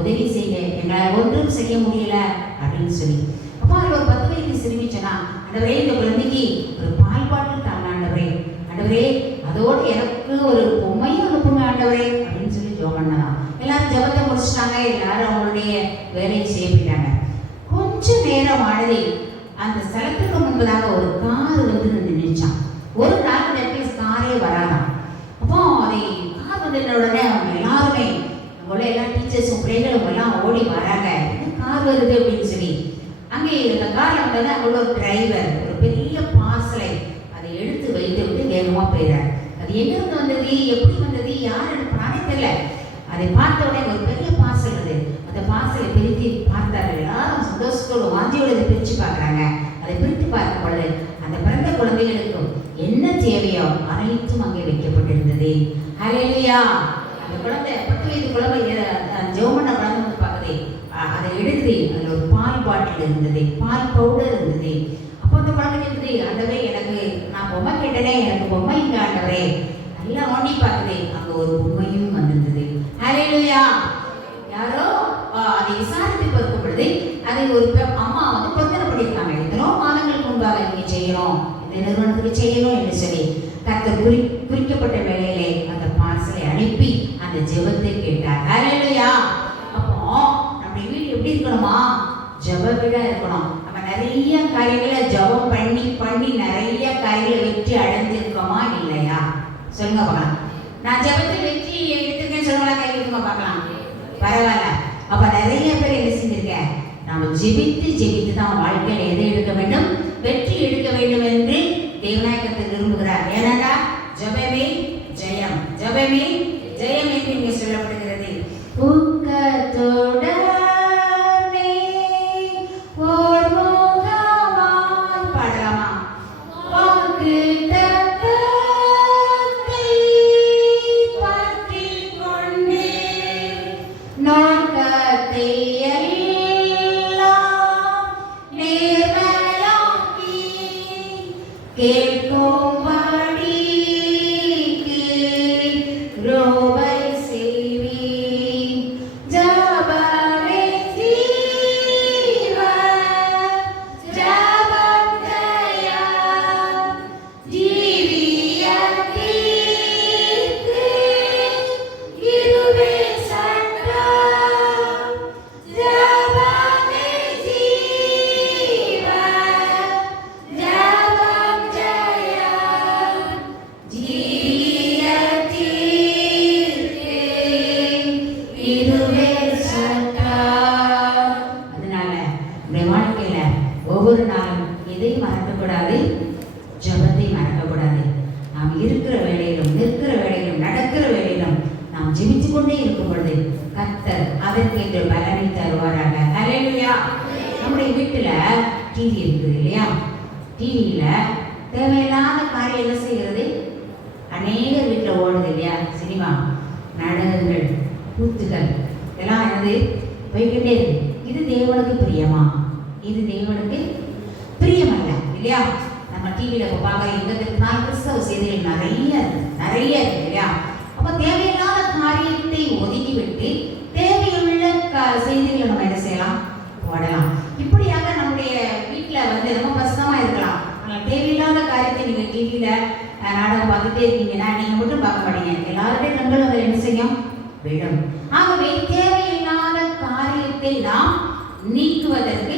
உதவி செய்யுங்க. எங்களால் ஒன்றும் செய்ய முடியல அப்படின்னு சொல்லி. அப்போ அதில் ஒரு 10 வயது சிறுமி சொன்னா, ஆண்டவரே இந்த குழந்தைக்கு ஒரு பால் பாட்டில் தாங்க ஆண்டவரே. ஆண்டவரே அதோடு எனக்கு ஒரு பொம்மையும் அனுப்புங்க ஆண்டவரே அப்படின்னு சொல்லி ஜெபம் பண்ணலாம். எல்லாரும் ஜெபத்தை முடிச்சுட்டாங்க. எல்லாரும் அவங்களுடைய வேலையை செய்ய போயிட்டாங்க. கொஞ்சம் நேரம் ஆனதை அந்த ஸ்தலத்துக்கு முன்பதாக ஒரு கார் நின்றுச்சான். ஒரு நாள் நேரத்தில் காரே வராதான். அப்போ அதை கார் உடனே அவங்க எல்லாருமே அங்குள்ள எல்லா டீச்சர்ஸும் பிள்ளைகளும் எல்லாம் ஓடி வராங்க. என்ன கார் வருது அப்படின்னு சொல்லி. அங்கே இந்த காரில் வந்தது அங்குள்ள ஒரு டிரைவர் ஒரு பெரிய பார்சலை அதை எடுத்து வைத்து விட்டு வேகமாக போயிடுறார். அது எங்கிருந்து வந்தது, எப்படி வந்தது, யார் அனுப்புனானே பக்கத்துல. அதை பார்த்த உடனே ஒரு பெரிய பார்சல் அது. அந்த பார்சலை பிரித்து பார்த்தார்கள். எல்லாரும் சந்தோஷத்தோடு வாஞ்சியோடு அதை பிரித்து பார்க்குறாங்க. அதை பிரித்து பார்க்கும் பொழுது அந்த பிறந்த குழந்தைகளுக்கும் என்ன தேவையோ அனைத்தும் அங்கே வைக்கப்பட்டிருந்தது. ஹல்லேலூயா. அந்த குழந்தை 10 வயது குழந்தை ஜெபம் பண்ண குழந்தை வந்து பார்க்குது. அதை எடுத்து அதில் ஒரு பால் பாட்டில் இருந்தது, பால் பவுடர் இருந்தது. அப்போ அந்த குழந்தை இருக்குது, ஆண்டவரே எனக்கு நான் பொம்மை கேட்டனே, எனக்கு பொம்மை இங்கே ஆண்டவரே. நல்லா ஓண்டி பார்க்குது, அங்கே ஒரு பொம்மையும் வந்திருந்தது. ஹல்லேலூயா. யாரோ அதை விசாரித்து பார்க்கும் பொழுது அதை ஒரு அம்மா வந்து பொருத்தனை பண்ணியிருக்காங்க. எத்தனோ மாதங்களுக்கு முன்பாக இங்கே செய்யணும், இந்த நிறுவனத்துக்கு செய்யணும் என்று சொல்லி கர்த்தர் குறிக்கப்பட்ட வேலையிலே அந்த பார்சலை அனுப்பி அந்த ஜெபத்தை கேட்டார். ஹல்லேலூயா. அப்போ நம்முடைய வீடு எப்படி இருக்கணுமா? ஜெப வீடா இருக்கணும். நம்ம நிறைய காரியங்களை ஜெபம் பண்ணி பண்ணி நிறைய காரியங்களை வெற்றி அடைஞ்சிருக்கோமா இல்லையா? சொல்லுங்க பார்க்கலாம். நான் ஜெபத்தில் வெற்றி எடுத்துருக்கேன்னு சொல்லுங்களா? கை வைக்குங்க பார்க்கலாம். பரவாயில்ல. அப்ப நிறைய பேர் என்ன செஞ்சிருக்கேன்? நாம ஜெபித்து தான் வாழ்க்கையில எதை எடுக்க வேண்டும்? வெற்றி எடுக்க வேண்டும் என்று தேவநாயகத்தை விரும்புகிறார். ஏனென்றா ஜெபமே ஜெயம், ஜெபமே ஜெயம் என்று இங்கே சொல்லப்படுகிறது. ஊக்கத்தோட ஒவ்வொரு நாளும் எதை மறக்கக்கூடாது? ஜெபத்தை மறக்கக்கூடாது. நாம் இருக்கிற வேலையிலும் நிற்கிற வேலையிலும் நடக்கிற வேலையிலும் நாம் ஜெபித்து கொண்டே இருக்கும் பொழுது கர்த்தர் அதற்கென்று பலனை தருவாராக. ஹல்லேலூயா. நம்முடைய வீட்டுல டிவி இருக்குது இல்லையா? டிவியில தேவையில்லாத காரியம் என்ன செய்கிறது? அநேக வீட்டில் ஓடுது இல்லையா? சினிமா, நாடகங்கள், கூத்துகள் எல்லாம் என்னது போய்கிட்டே இருக்கு. இது தேவனுக்கு பிரியமா? இது தேவனுக்கு பிரியமல்ல இல்லையா? நம்ம டிவியில பார்க்க எங்க கிறிஸ்தவ செய்திகள் நிறைய இருக்கு இல்லையா? அப்ப தேவையில்லாத காரியத்தை ஒதுக்கிவிட்டு தேவையுள்ள செய்திகளை நம்ம என்ன செய்யலாம்? போடலாம். இப்படியாக நம்முடைய வீட்டுல வந்து ரொம்ப பிரசனமா இருக்கலாம். ஆனால் தேவையில்லாத காரியத்தை நீங்க டிவியில நாடகம் பார்த்துட்டே இருக்கீங்கன்னா நீங்க மட்டும் பார்க்க மாட்டீங்க, எல்லாருடைய கண்கள் அதை என்ன செய்யும்? விடும். ஆகவே தேவையில்லாத காரியத்தை நாம் நீக்குவதற்கு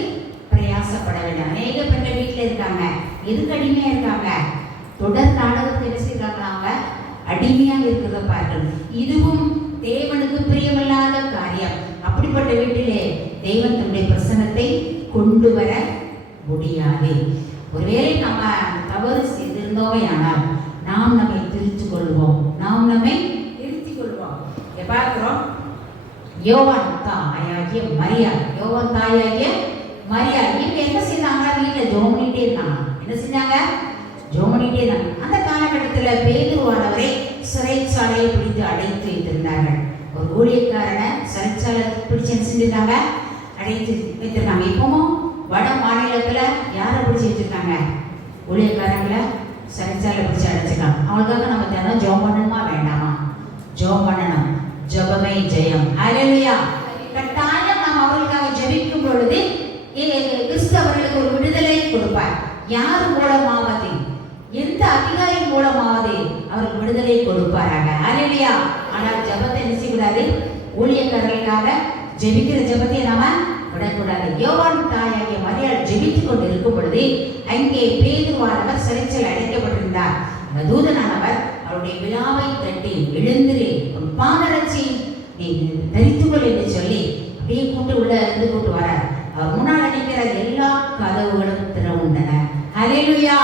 பிரயாசப்பட வேண்டும். அநேக பெண்கள் வீட்டில் இருக்காங்க, எதுக்கு அடிமையா இருக்காங்க? தொடர் நாடகத்தை என்ன செய்யறாங்க? அடிமையா இருக்கிறத பாருங்கள். இதுவும் தேவனுக்கு பிரியமில்லாத காரியம். அப்படிப்பட்ட வீட்டிலே தேவன் தன்னுடைய பிரசன்னத்தை கொண்டு வர முடியாது. ஒருவேளை நம்ம தவறு செய்திருந்தோமே ஆனால் நாம் நம்மை திருத்திக் கொள்வோம். பார்க்கிறோம். யோவான் தாயாகிய மரியா, இவங்க என்ன செய்தாங்க? வீட்டுல ஜெபம் பண்ணிட்டே இருந்தாங்க. என்ன செஞ்சாங்க? ஜெபம் பண்ணிட்டே இருந்தாங்க. அந்த காலகட்டத்தில் பேதுருவானவரை சிறைச்சாலையை பிடித்து அடைத்து வைத்திருந்தார்கள். ஒரு ஊழியக்காரனை சிறைச்சாலை பிடிச்சு என்ன செஞ்சிருக்காங்க? அடைத்து வைத்திருக்காங்க. இப்பவும் வட மாநிலத்துல யாரை பிடிச்சி வச்சிருக்காங்க? ஊழியக்காரங்களை சிறைச்சாலை பிடிச்சு அடைச்சிருக்காங்க. அவங்களுக்காக நம்ம தினம் ஜெபம் பண்ணணுமா வேண்டாமா? ஜெபம் பண்ணணும். ஜெபமே ஜெயம். ஹல்லேலூயா. கட்டாயம் நாம் அவர்களுக்காக ஜெபிக்கும் பொழுது கிறிஸ்து அவர்களுக்கு ஒரு விடுதலை கொடுப்பார். யார் மூலமாவது, எந்த அதிகாரி மூலமாவது அவருக்கு விடுதலை கொடுப்பாராக. ஹல்லேலூயா. ஆனால் ஜெபத்தை நினைக்கக்கூடாது. ஊழியக்காரர்களுக்காக ஜெபிக்கிற ஜெபத்தை நாம விடக்கூடாது. யோவான் தாயாகிய மரியாள் ஜெபித்துக் கொண்டு இருக்கும் பொழுது அங்கே பேதுருவானவர் சிறைச்சாலையில் அடைக்கப்பட்டிருந்தார். அந்த தூதனானவர் அவருடைய விழாவை தட்டி எழுந்திரு, பாதரட்சி நீ தரித்துக்கொள் என்று சொல்லி அப்படியே உள்ள இருந்து கூட்டு வர அவர் முன்னால் நிற்கிற எல்லா கதவுகளும் திறவுண்டன. ஹல்லேலூயா.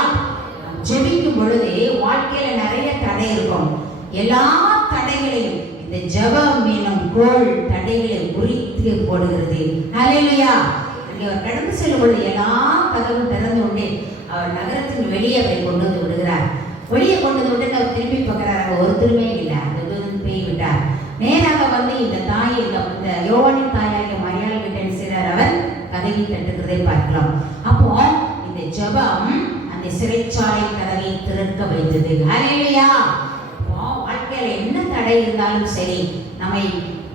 ஜெபிக்கும் பொழுது வாழ்க்கையில நிறைய தடை இருக்கும். எல்லா தடைகளையும் இந்த ஜெபம் எனும் கோல் தடைகளை உரித்து போடுகிறது. ஹல்லேலூயா. அங்கே அவர் கடந்து செல்லும் பொழுது எல்லா கதவும் திறந்து கொண்டு அவர் நகரத்தின் வெளியே போய் கொண்டு வந்து விடுகிறார். வெளியே கொண்டு வந்து விட்டு அவர் திரும்பி பார்க்கிறார். அங்கே ஒருத்தருமே இல்லை. அந்த தூதன் போய் விட்டார். நேராக வந்து இந்த தாய் இந்த யோவானின் தாயாகிய மரியாள் கிட்ட என்ன செய்கிறார்? அவர் கதவை தட்டுகிறதை பார்க்கலாம். அப்போ இந்த ஜெபம் அந்த சிறைச்சாலை கதவை திறக்க வைத்தது. ஹல்லேலூயா. அப்போ வாழ்க்கையில என்ன தடை இருந்தாலும் சரி, நம்மை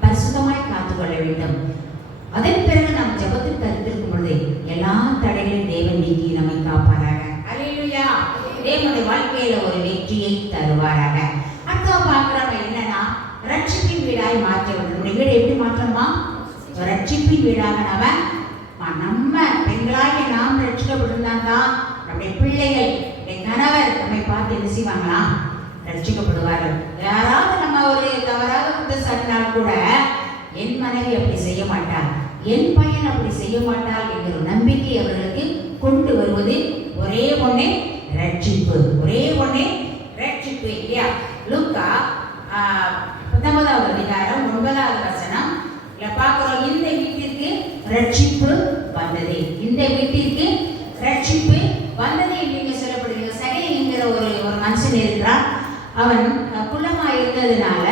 பரிசுத்தமாய் காத்துக்கொள்ள வேண்டும். அதன் பிறகு நாம் ஜெபத்தில் தரித்திருக்கும் பொழுது எல்லா தடைகளையும் தேவன் நீக்கி நம்மை காப்பாராக. ஹல்லேலூயா. தேவனுடைய வாழ்க்கையில ஒரு வெற்றியை தருவாராக. அடுத்த பார்க்கிறோம் என்னன்னா, ரட்சிப்பின் வீடாய் மாற்ற வேண்டும். நம்முடைய வீடு எப்படி மாற்றணுமா? ரட்சிப்பின் வீடாக நம்ம பெண்களாகிய நாம் ரட்சிக்கப்பட்டிருந்தால்தான் நம்முடைய பிள்ளைகள், கணவர் நம்மை பார்த்து என்ன செய்வாங்களா? ரட்சிக்கப்படுவார்கள். யாராவது நம்ம ஒரு தவறாக குற்றம் சாட்டினால் கூட என் மனைவி அப்படி செய்ய மாட்டார், என் பையன் அப்படி செய்ய மாட்டார் என்கிற நம்பிக்கை அவர்களுக்கு கொண்டு வருவது ஒரே ஒண்ணே ரட்சிப்பு. ஒரே ஒண்ணே ரட்சிப்பு இல்லையா? லூக்கா 19வது அதிகாரம் 9வது வசனம் பார்க்கிறோம். இந்த வீட்டிற்கு ரட்சிப்பு வந்தது, இந்த வீட்டிற்கு ரட்சிப்பு வந்தது என்று சொல்லப்படுகிறது. சகை என்கிற ஒரு மனுஷன் இருக்கிறான். அவன் குள்ளமாக இருந்ததுனால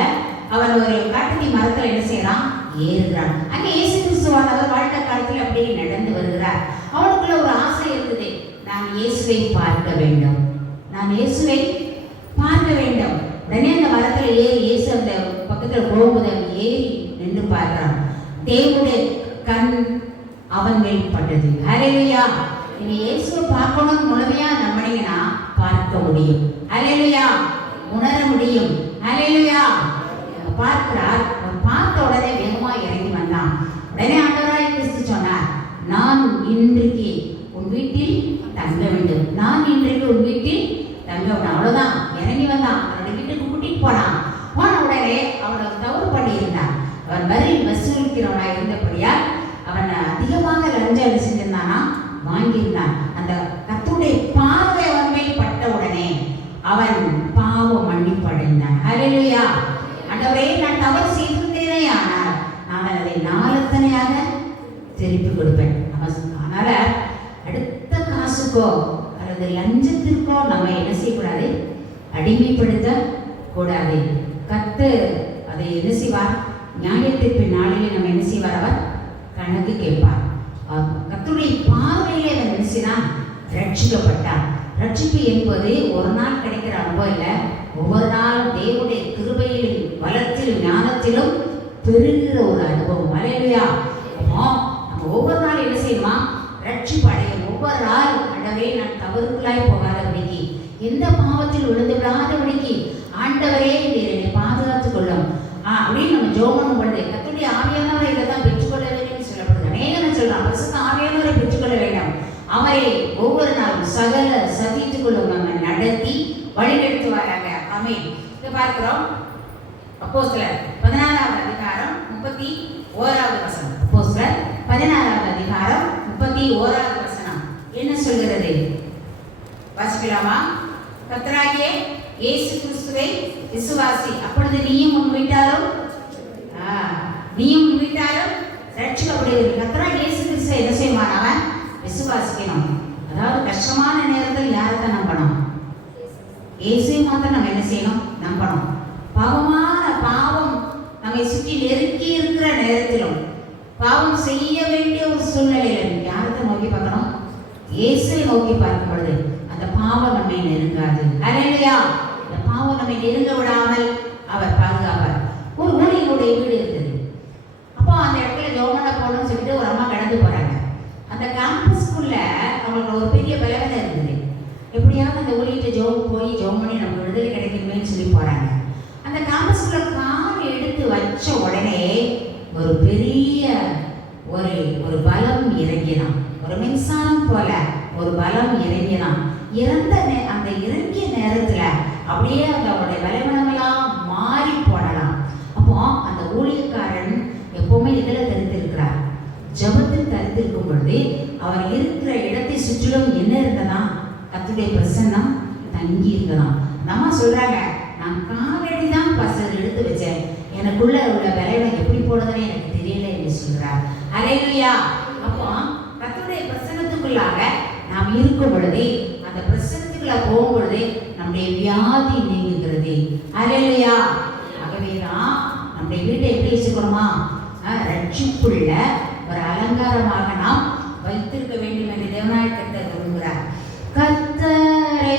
அவன் ஒரு காட்டுத்தி மரத்தில் என்ன செய்யறான்? ஏறுகிறான். அங்கே இயேசு கிறிஸ்துவானவர் வாழ்க்கை காலத்தில் அப்படியே நடந்து வருகிறார். அவனுக்குள்ள ஒரு ஆசை இருக்குது, நான் இயேசுவை பார்க்க வேண்டும், நான் இயேசுவை பார்க்க வேண்டும். உடனே அந்த மரத்தில் ஏறி இயேசு அந்த பக்கத்தில் போகும்போது ஏறி நின்று பார்க்கிறான். தேவனுடைய கண் அவன் மேல் பட்டது. ஹல்லேலூயா. நீங்க இயேசுவை பார்க்கணும் முழுமையா நம்பினீங்கன்னா பார்க்க முடியும். ஹல்லேலூயா. உணர முடியும். ஹல்லேலூயா. பார்க்கிறார். பார்த்த உடனே வேகமா இறங்கி வந்தான். உடனே ஆண்டவராய் கிறிஸ்து சொன்னார், நான் இன்றைக்கு உன் வீட்டில் தங்க வேண்டும், நான் இன்றைக்கு உன் வீட்டில் தங்க வேண்டும். அவ்வளவுதான். இறங்கி வந்தான். அவனுடைய வீட்டுக்கு கூட்டிட்டு போனான். போன உடனே அவனை தவறு பண்ணி இருந்தான். அவன் வரி வசூலிக்கிறவனாக இருந்தபடியால் அவன் அதிகமாக லஞ்சம் செஞ்சிருந்தானா, வாங்கியிருந்தான். அந்த கர்த்தருடைய பார்வை அவன் மேல் பட்ட உடனே அவன் பாவ மன்னிப்பு அடைந்தான். ஹல்லேலூயா. ஆண்டவரே, நான் தவறு செய்திருந்தேனே, ஆனால் நான் அதை நாளத்தனையாக திருப்பி கொடுப்பேன். அதனால அடுத்த காசுக்கோ அல்லது லஞ்சத்திற்கோ நம்ம என்ன செய்யக்கூடாது? அடிமைப்படுத்த கூடாது. கர்த்தர் அதை என்ன செய்வார்? நியாயத்திற்கு நாளிலே நம்ம என்ன செய்வார்? அவர் கணக்கு கேட்பார். கர்த்தருடைய பார்வையிலே அவன் என்ன செய்தான்? ரட்சிக்கப்பட்டான். ரட்சிப்பு என்பது ஒரு நாள் கிடைக்கிற அனுபவம் இல்லை. ஒவ்வொரு நாளும் தேவனுடைய கிருபையிலும் வளத்திலும் ஞானத்திலும் பெருகிற ஒரு அனுபவம். ஹல்லேலூயா. நம்ம ஒவ்வொரு நாள் என்ன செய்யணுமா? ரட்சிப்பு அடையும். ஒவ்வொரு நாள் ஆண்டவரே, நான் தவறுக்குள்ளாய் போகாதபடிக்கு, எந்த பாவத்தில் விழுந்து விடாதபடிக்கு ஆண்டவரே என்னை பாதுகாத்துக் கொள்ளும் அப்படின்னு நம்ம ஜெபம் பண்ணுறது. கர்த்தருடைய ஆவியானவரை இதை தான் பெற்றுக்கொள்ள வேண்டும் சொல்லப்படுது. அநேகம் சொல்றான், பரிசுத்த ஆவியானவரை பெற்றுக்கொள்ள வேண்டும். அவரை ஒவ்வொரு நாளும் சகல சகித்துக் நம்ம நடத்தி வழிநடத்துவாராக. ஆமென். இதை பார்க்கிறோம். அப்போஸ்தலர் 16வது அதிகாரம் 31வது வசனம். அப்போஸ்தலர் 16வது அதிகாரம் 31வது வசனம் என்ன சொல்கிறது? வாசிக்கலாமா? கர்த்தராகிய இயேசு கிறிஸ்துவை விசுவாசி, அப்பொழுது நீயும் உன் வீட்டாரும் ரட்சிக்கப்படுவீர்கள். கர்த்தராகிய இயேசு கிறிஸ்துவை என்ன செய்வான்? அவன் விசுவாசிக்கணும். அதாவது கஷ்டமான நேரத்தில் யாரைத்தான் நம்பணும்? இயேசுவை மாத்திரம் நம்ம என்ன செய்யணும்? நம்பணும். பாவம் நம்மை சுற்றி நெருக்கி இருக்கிற நேரத்திலும், பாவம் செய்ய வேண்டிய ஒரு சூழ்நிலையிலும் யாரை நோக்கி பார்க்கணும்? இயேசுவை நோக்கி பார்க்கும் பொழுது அந்த பாவம் நம்மை நெருங்காது. ஹல்லேலூயா. அந்த பாவம் நம்மை நெருங்க விடாமல் அவர் பாதுகாப்பார். ஒரு ஊழியனுடைய வீடு இருக்குது. அப்போ அந்த இடத்துல ஜோமனை போடணும்னு சொல்லிட்டு ஒரு அம்மா கடந்து போறாங்க. அந்த கேம்பஸ்குள்ள அவங்களுக்கு ஒரு பெரிய பலவீனம் இருக்குது. எப்படியாவது அந்த ஊழியத்தை போய் ஜோம் பண்ணி நம்ம விடுதலை கிடைக்கணுமேன்னு சொல்லி போறாங்க. அந்த கேம்பஸ்குள்ள கால் எடுத்து வச்ச உடனே ஒரு பெரிய ஒரு பலம் இறங்கினான். ஒரு மின்சாரம் போல ஒரு பலம் இறங்கினான். அந்த இறங்கிய நேரத்துல அப்படியே அவருடைய பலவீனங்களாம் மாறி போடலாம். அப்போ அந்த ஊழியக்காரன் எப்பவுமே இதுல தரித்திருக்கிறார், ஜபத்தில் தரித்திருக்கும் பொழுது அவர் இருக்கிற இடத்தை சுற்றிலும் என்ன இருந்ததா? கர்த்தருடைய பிரசன்னம் தங்கி இருந்ததாம். நம்ம சொல்றாங்க, நான் காலடி தான் பசங்க எடுத்து வச்சேன், எனக்குள்ள உள்ள விளைவை எப்படி போடுறதுன்னு எனக்கு தெரியல என்று சொல்கிறார். அல்லேலூயா. அப்போ கர்த்தருடைய பிரசன்னத்துக்குள்ளாக நாம் இருக்கும் பொழுது, அந்த பிரசன்னத்துக்குள்ள போகும் பொழுது நம்முடைய வியாதி நீங்குகிறது. அல்லேலூயா. ஆகவேதான் நம்முடைய வீட்டை எப்படி வச்சுக்கணுமா, ரட்சிப்புள்ள ஒரு அலங்காரமாக நாம் வைத்திருக்க வேண்டும் என்று தேவனாய் கர்த்தர் விரும்புகிறார். கர்த்தரை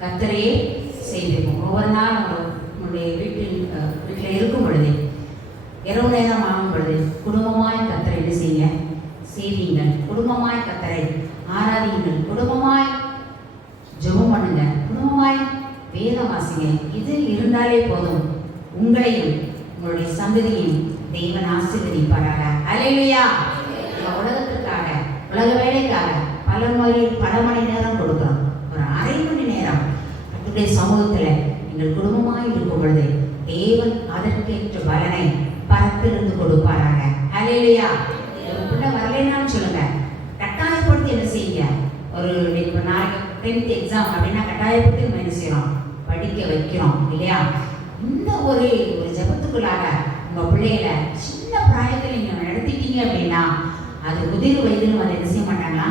கர்த்தரையே செய்வோம். ஒவ்வொரு நாள் நம்முடைய வீட்டில் இருக்கும் பொழுது, இரவு நேரம் ஆகும் பொழுது குடும்பமாய் கர்த்தரை என்ன செய்வீங்கள், குடும்பமாய் கர்த்தரை ஆராதியுங்கள், குடும்பமாய் ஜெபம் பண்ணுங்க, குடும்பமாய் வேதம் வாசிங்க. இது இருந்தாலே போதும், உங்களையும் உங்களுடைய சந்ததியையும் தேவன் ஆசீர்வதிப்பாராக. அல்லேலூயா. உலகத்துக்காக, உலக வேலைக்காக பல மணி நேரம் கொடுக்கிறோம். ஒரு அரை மணி நேரம் கர்த்தருடைய சமூகத்துல நீங்கள் குடும்பமாய் இருக்கும் பொழுது தேவன் அதற்கேற்ற பலனை பரத்திலிருந்து கொடுப்பாராக. அல்லேலூயா. ஒரு பிள்ளை வரலைன்னாலும் சொல்லுங்க, கட்டாயப்படுத்தி என்ன செய்யுங்க. ஒரு நாளைக்கு 10th எக்ஸாம் அப்படின்னா கட்டாயப்படுத்தி நம்ம என்ன செய்யறோம், படிக்க வைக்கிறோம் இல்லையா? இந்த ஒரு ஜபத்துக்குள்ளாக உங்க பிள்ளைகளை சின்ன பிராயத்தில் நீங்க நடத்திட்டீங்க அப்படின்னா அது முதிர் வயதில் வந்து என்ன செய்ய மாட்டாங்களா,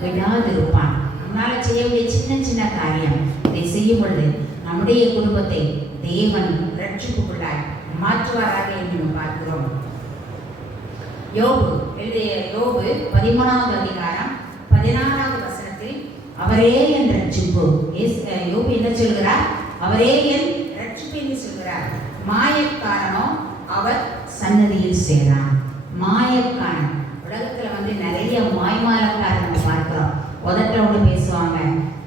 விடாது இருப்பான். நம்மளால செய்ய வேண்டிய சின்ன சின்ன காரியம் இதை செய்யும் பொழுது நம்முடைய குடும்பத்தை தேவன் ரட்சிப்புக்குள்ளாய் மாற்றுவாராக என்று நாம் பார்க்கிறோம். யோபு எழுதிய யோபு 13வது அதிகாரம் 16வது வசனத்தில் அவரே என் ரட்சிப்பு. யோபு என்ன சொல்கிறார்? அவரே என் ரட்சிப்பு என்று சொல்கிறார். மாயக்காரனோ அவர் சன்னதியில் சேரான். மாயக்காரன், உலகத்துல வந்து நிறைய மாய்மாலக்காரன் பார்க்கிறோம். உதட்டில் ஒன்று பேசுவாங்க,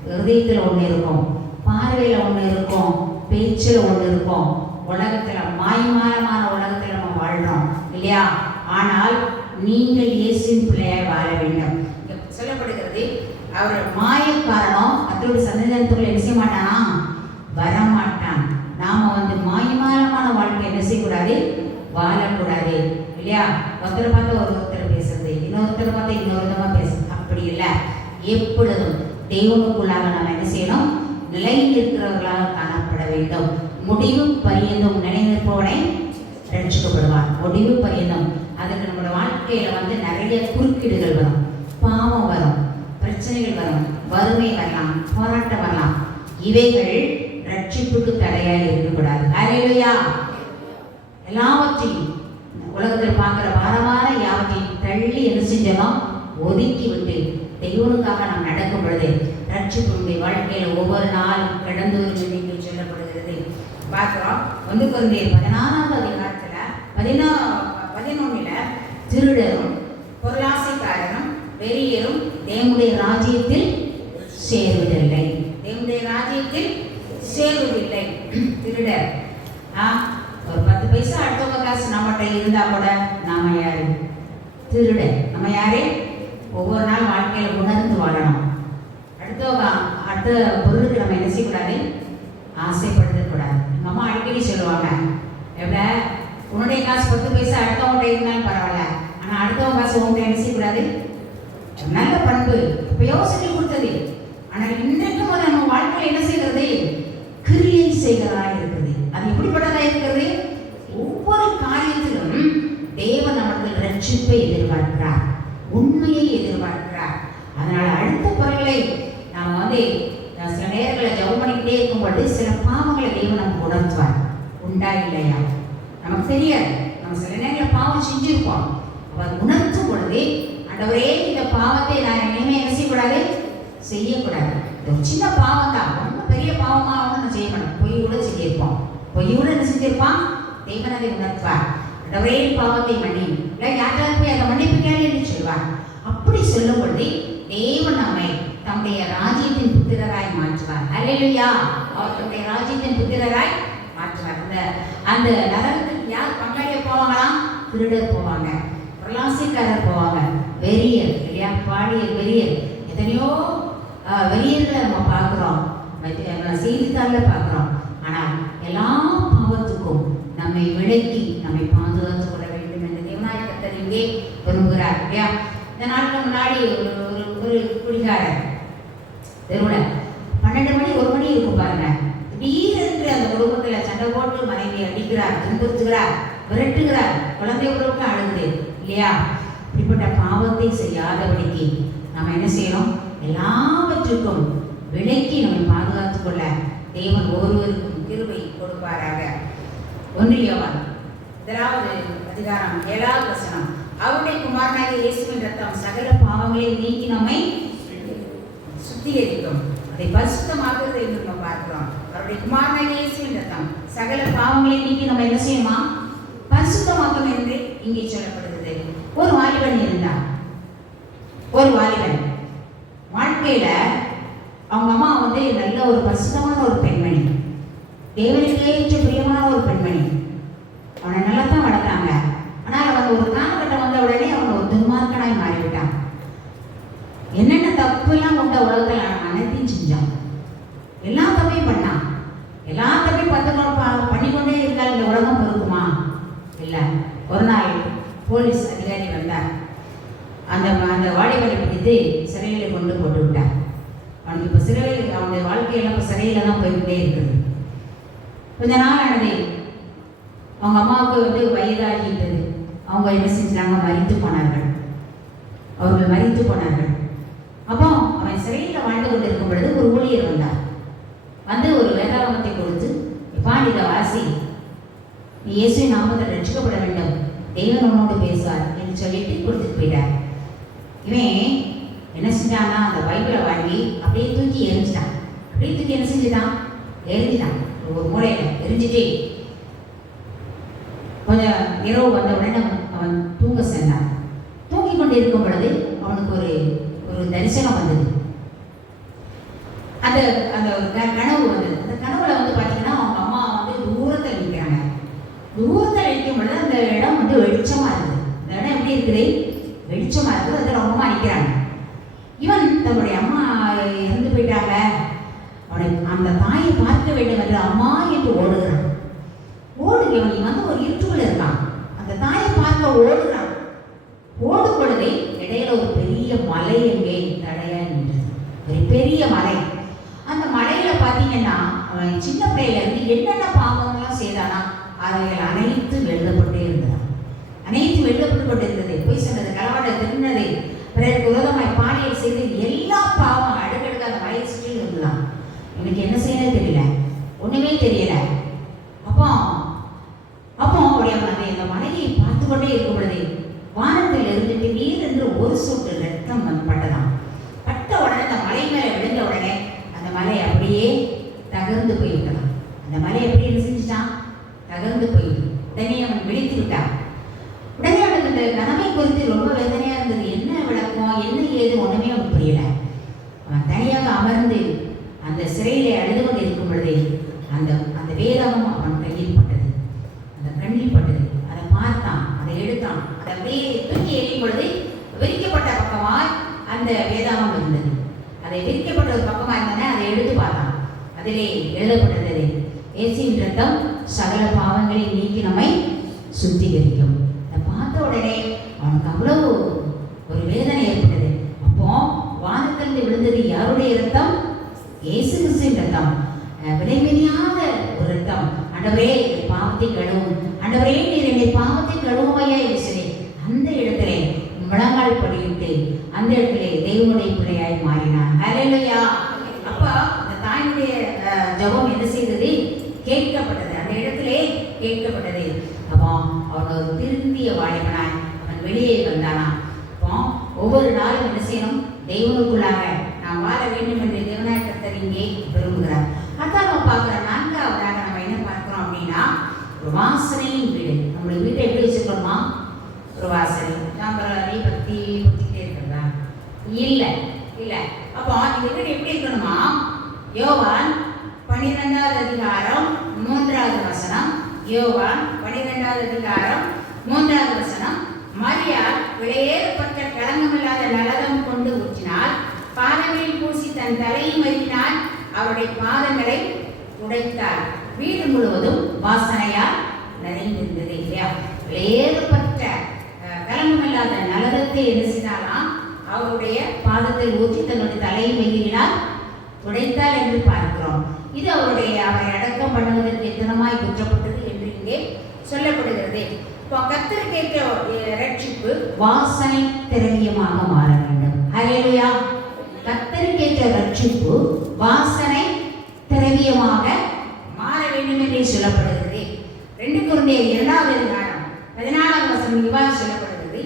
ஹிருதயத்தில் ஒன்று இருக்கும், பார்வையில் ஒன்று இருக்கும், பேச்சில் ஒன்று இருக்கும். உலகத்துல மாய்மாலமான உலகத்துல நம்ம வாழ்றோம் இல்லையா? ஆனால் நீங்கள் இயேசுவின் பிள்ளையாய் வாழ வேண்டும். சொல்லப்படுகிறது, அவர் மாயக்காரனோ அதோட சந்தேகத்துக்குள்ள என்ன செய்ய மாட்டானா, வரமாட்டான். நாம வந்து மாய்மாலமான வாழ்க்கை என்ன செய்யக்கூடாது, வாழக்கூடாது இல்லையா? ஒருத்தரை பார்த்து ஒருத்தர் பேசுறது, இன்னொருத்தரை பார்த்து இன்னொரு விதமா பேசுறது, அப்படி இல்லை. எப்பொழுதும் தெய்வனுக்குள்ளாக நாம் என்ன செய்யணும், நிலையில் இருக்கிறவர்களாக காணப்பட வேண்டும். முடிவு பரியந்தம் நிலைநிற்பவனை ரட்சிக்கப்படுவான். முடிவு பரியந்தம். அதுக்கு நம்மளோட வாழ்க்கையில வந்து நிறைய குறுக்கீடுகள் வரும், பாவம் வரும், பிரச்சனைகள் வரும், வறுமை வரலாம், போராட்டம் வரலாம். இவைகள் ரட்சிப்புக்கு தடையாக இருக்கக்கூடாது. அல்லேலூயா. எல்லாவற்றையும் உலகத்தில் பார்க்கிற வாரமான யாவற்றையும் தள்ளி என்ன செஞ்சோம், ஒதுக்கி விட்டு தெய்வனுக்காக நாம் நடக்கும் பொழுது ரட்சிப்புடைய வாழ்க்கையில் ஒவ்வொரு நாளும் கடந்து வரும் என்று சொல்லப்படுகிறது. பார்க்கிறோம். 1 கொரிந்தியர் 16வது அதிகாரத்துல 11ல திருடரும் பொருளாசைக்காரரும் வெறியரும் தேவனுடைய ராஜ்யத்தில் சேருவதில்லை. தேவனுடைய ராஜ்யத்தில் சேருவதில்லை. திருடர் ஒரு 10 பைசா அடுத்தவங்க காசு நம்மகிட்ட இருந்தா கூட நாம யாரு? திருடன். நம்ம யாரு? ஒவ்வொரு நாள் வாழ்க்கையில உணர்ந்து வாழணும். அடுத்த பொருளுக்கு நம்ம என்ன செய்யக்கூடாது, ஆசைப்படுத்தக்கூடாது. எங்க அம்மா அடிக்கடி சொல்லுவாங்க, எவ்வளோ உன்னுடைய காசு 10 பைசா அடுத்தவங்க இருந்தாலும் பரவாயில்ல, ஆனா அடுத்தவங்க காசு உங்கள்கிட்ட என்ன செய்யக்கூடாது. நல்ல பண்பு இப்பயோ சொல்லி கொடுத்தது. ஆனால் இன்றைக்கும் நம்ம வாழ்க்கையில் என்ன செய்கிறது, கிரியை செய்கிறதா இருக்குது. அது எப்படிப்பட்டதா இருக்கிறது? ஒவ்வொரு காரியத்திலும் தேவன் நமக்கு ரட்சிப்பை எதிர்பார்க்கிறார், உண்மையை எதிர்பார்க்கிறார். அதனால அடுத்த பொருளை நாம் வந்து நேரங்களை ஜெபம் பண்ணிக்கிட்டே இருக்கும்போது சில பாவங்களை தெய்வம் நமக்கு உணர்த்துவார். உண்டா இல்லையா நமக்கு தெரியாது. நம்ம சில நேரங்களில் பாவம் செஞ்சிருப்போம். அவர் உணர்த்தும் பொழுது ஆண்டவரே இந்த பாவத்தை நான் இனிமே என்ன செய்யக்கூடாது, செய்யக்கூடாது. இது ஒரு சின்ன பாவம் தான், ரொம்ப பெரிய பாவமாக வந்து நான் செய்ய மாட்டேன். பொய் கூட செஞ்சிருப்போம். பொய் கூட என்ன செஞ்சிருப்பான், தெய்வன் அதை உணர்த்துவார். ஆண்டவரே பாவத்தை மன்னி, இல்லை யாராவது போய் அதை மன்னிப்பு கேள்வி என்று சொல்வார். அப்படி சொல்லும் பொழுது தேவன் நம்மை தம்முடைய ராஜ்யத்தின் புத்திரராய் மாற்றுவார். அல்லேலூயா. அவர் தம்முடைய ராஜ்யத்தின் புத்திரராய் மாற்றுவார். அந்த நரகத்துக்கு யார் பங்காளிய போவாங்களாம், திருடர் போவாங்க, பிரலாசிக்காரர் போவாங்க, வெறியர் இல்லையா, பாடியர் வெறியர், எத்தனையோ வெறியர்களை நம்ம பார்க்குறோம், செய்தித்தாளில் பார்க்குறோம். ஆனால் எல்லா பாவத்துக்கும் நம்மை விலக்கி நம்மை பாதுகாத்து கொள்ள வேண்டும் என்று தேவனாய் கர்த்தர் இங்கே விரும்புகிறார் இல்லையா. இந்த நாட்கள் முன்னாடி ஒரு குடிகாரர் தெருவில் 12 மணி 1 மணி இருக்கும் பாருங்க, திடீரென்று அந்த குடும்பத்தில் சண்டை போட்டு மனைவி அடிக்கிறார், துன்புறுத்துகிறார், விரட்டுகிறார், குழந்தை உறவுக்கு அழுகுது இல்லையா. இப்படிப்பட்ட பாவத்தை செய்யாதபடிக்கு நம்ம என்ன செய்யணும், எல்லாவற்றுக்கும் விலக்கி நம்மை பாதுகாத்துக் கொள்ள தேவன் ஒருவருக்கும் கிருபை கொடுப்பாராக. 1 யோவான் 1:7 அவருடைய குமாரனாகிய இயேசுவின் ரத்தம் சகல பாவங்களை நீக்கி நம்மை சுத்திகரிக்கும், அதை பரிசுத்தமாக்குறது என்று நம்ம பார்க்கிறோம். அவருடைய குமாரனாகிய இயேசுவின் ரத்தம் சகல பாவங்களை நீக்கி நம்ம என்ன செய்யுமா, பரிசுத்தமாக்கும் என்று இங்கே சொல்லப்படுகிறது. ஒரு வாலிபன் இருந்தான். ஒரு வாலிபன் வாழ்க்கையில அவங்க அம்மா வந்து நல்ல ஒரு பரிசுத்தமான ஒரு பெண்மணி, தேவனுக்கு ஏற்ற பிரியமான ஒரு பெண்மணி. அவனை நல்லா தான் வளர்த்தாங்க. ஆனால் அவன் ஒரு காலகட்டம் வந்த உடனே அவன் ஒரு துன்மார்க்கனாய் மாறிவிட்டான். என்னென்ன தப்பு எல்லாம் கொண்ட உலகத்தில் அனைத்தையும் செஞ்சான். எல்லா தப்பையும் பண்ணான். எல்லா தப்பையும் பண்ணிக்கொண்டே இருந்தால் இந்த உலகம் பொறுக்குமா? இல்லை. ஒரு நாள் போலீஸ் அதிகாரி வந்தார். அந்த வாலிபரை பிடித்து சிறையில் கொண்டு போட்டு விட்டார். அவனுக்கு இப்போ சிறையில், அவனுடைய வாழ்க்கையெல்லாம் இப்போ சிறையில் தான் போய்கிட்டே இருக்குது. கொஞ்ச நாள் ஆனது, அவங்க அம்மாவுக்கு வந்து வயதாகிட்டது. அவங்க என்ன செஞ்சாங்க, மரித்து போனார்கள். அவர்கள் மரித்து போனார்கள். அப்போ அவன் சிறையில் வாழ்ந்து கொண்டு இருக்கும் பொழுது ஒரு ஊழியர் வந்தார். வந்து ஒரு வேதாகமத்தை கொடுத்து, இதை வாசி, நீ இயேசுவின் நாமத்தில் ரட்சிக்கப்பட வேண்டும், தேவன் உன்னோடு பேசுவார் என்று சொல்லிட்டு கொடுத்துட்டு போயிட்டார். இவன் என்ன செஞ்சான்னா, அந்த பைபிளை வாங்கி அப்படியே தூக்கி எரிஞ்சிட்டான். அப்படியே தூக்கி என்ன செஞ்சுட்டான், எரிஞ்சிட்டான். ஒரு மூலையில் எரிஞ்சிட்டே கொஞ்சம் இரவு வந்த உடனே அவன் தூங்க சென்றான். தூங்கி கொண்டு இருக்கும் பொழுது அவனுக்கு ஒரு தரிசனம் வந்தது. அந்த கனவு வந்தது. அந்த கனவுல வந்து பார்த்தீங்கன்னா அவங்க அம்மா வந்து தூரத்தில் நிற்கிறாங்க. தூரத்தில் நிற்கும் பொழுது அந்த இடம் வந்து வெளிச்சமா இருக்குது. அந்த இடம் எப்படி இருக்குது, வெளிச்சமா இருக்குது. அதில் அவங்க அம்மா நிற்கிறாங்க. இவன் தன்னுடைய அம்மா இறந்து போயிட்டாங்க, அவனை அந்த தாயை பார்க்க வேண்டும் என்று அம்மா என்று ஓடுகிறான். ஓடுகிறவன் இவன் வந்து ஒரு இருட்டுக்குள்ள இருக்கான். அந்த தாயை பார்க்க ஓடுகிறான். ஓடும் பொழுதே இடையில ஒரு பெரிய மலை எங்கே தடையா நின்றது. ஒரு பெரிய மலை. அந்த மலையில பார்த்தீங்கன்னா அவன் சின்ன பிள்ளையில இருந்து என்னென்ன பாவங்கள்லாம் செய்தானா அவைகள் அனைத்தும் எழுதப்பட்டே இருந்தது. அனைத்தும் எழுதப்பட்டு கொண்டு இருந்தது. பொய் சொன்னது, களவாட திருநது, பிறருக்கு விரோதமாய் பாலியல் செய்து எல்லா பாவம் அடுக்கடுக்க அந்த மலையை சுற்றி இருந்துதான். எனக்கு என்ன செய்யணும் தெரியல, ஒண்ணுமே தெரியல. அப்போ அவருடைய அந்த மலையை பார்த்து கொண்டே இருக்கும் பொழுது வானத்தில் இருந்துட்டு நீரென்று ஒரு சொட்டு ரத்தம் பட்டதான். பட்ட உடனே அந்த மலை மேலே விழுந்த உடனே அந்த மலை அப்படியே தகர்ந்து போய்விட்டதான். அந்த மலை எப்படி செஞ்சுட்டான், தகர்ந்து போயிட்டு உடனே அவன் விழித்து விட்டான். உடனே அவனுக்கு இந்த கனவை குறித்து ரொம்ப வேதனையா இருந்தது. என்ன விளக்கம், என்ன ஏது ஒண்ணுமே அவனுக்கு புரியல. அவன் தனியாக அமர்ந்து அந்த சிறையிலே அழுது கொண்டு இருக்கும் பொழுது அந்த வேதமும் அவன் கையில் பட்டது, அந்த கண்ணில் பட்டது. அதை பார்த்தான், அதை எடுத்தான். அதை அப்படியே தூக்கி எறியும் பொழுது விரிக்கப்பட்ட பக்கமாய் அந்த வேதாகம் இருந்தது. அதை விரிக்கப்பட்ட ஒரு பக்கமாக இருந்தன. அதை எடுத்து பார்த்தான். அதிலே எழுதப்பட்டது, இயேசுவின் ரத்தம் சகல பாவங்களை நீக்கி நம்மை சுத்திகரிக்கும். அதை பார்த்த உடனே அவனுக்கு அவ்வளவு ஒரு வேதனை ஏற்பட்டது. அப்போ வானத்திலிருந்து விழுந்தது யாருடைய ரத்தம், இயேசு கிறிஸ்துவின் ரத்தம். விலைமதியாத ஒரு ரத்தம். ஆண்டவரே பாவத்தை கழுவும், ஆண்டவரே நீர் என்னை பாவத்தை கழுவுமையா என்று சொல்லி அந்த இடத்திலே முழங்கால் படியிட்டு அந்த இடத்திலே தெய்வனுடைய பிள்ளையாய் மாறினான். ஹல்லேலூயா. அப்ப அந்த தாயினுடைய ஜெபம் என்ன செய்தது? கேட்கப்பட்டது. அந்த இடத்திலே கேட்கப்பட்டது. அப்போ அவன் திருந்திய வாலிபனாய் அவன் வெளியே வந்தானா. அப்போ ஒவ்வொரு நாளும் என்ன செய்யணும்? தெய்வனுக்குள்ளாக நாம் வாழ வேண்டும் என்று தேவனாய் கர்த்தர் இங்கே விரும்புகிறார். அதான் நம்ம பார்க்கிறோம். நான்காவதாக நம்ம என்ன பார்க்கிறோம் அப்படின்னா, ஒரு வாசனையின் வீடு. நம்மளுடைய வீட்டை எப்படி வச்சுக்கணுமா? ஒரு வாசனை. சாம்பிராணி பத்தி பத்திக்கிட்டே இருக்கிறதா? இல்லை இல்லை. அப்போ இந்த வீடு எப்படி இருக்கணுமா? யோவான் 12வது அதிகாரம் 3வது வசனம். யோவான் 12வது அதிகாரம் 3வது வசனம். மரியாள் விலையேறப்பட்ட களங்கமில்லாத நலதம் கொண்டு ஊற்றினாள், பாதங்களில் பூசி தன் தலையை மறினாள், அவருடைய பாதங்களை உடைத்தாள். வீடு முழுவதும் வாசனையால் நிறைந்திருந்தது. இல்லையா? விலையேறப்பட்ட களங்கமில்லாத நலதத்தை என்ன செய்தாலாம்? அவருடைய பாதத்தில் ஊற்றி தன்னுடைய தலையை மகிழினால் உடைத்தாள் என்று பார்க்கிறோம். இது அவரை அடக்கம் பண்ணுவதற்கு எத்தனமாய் குற்றப்பட்டது என்று இங்கே சொல்லப்படுகிறது. கர்த்தருக்கேற்ற ரட்சிப்பு வாசனை திரவியமாக மாற வேண்டும். ஹல்லேலூயா. கர்த்தருக்கேற்ற ரட்சிப்பு வாசனை திரவியமாக மாற வேண்டும் என்று சொல்லப்படுகிறது. 2 கொரிந்தியர் 2வது அதிகாரம் 14வது வசனம் இவ்வாறு சொல்லப்படுகிறது.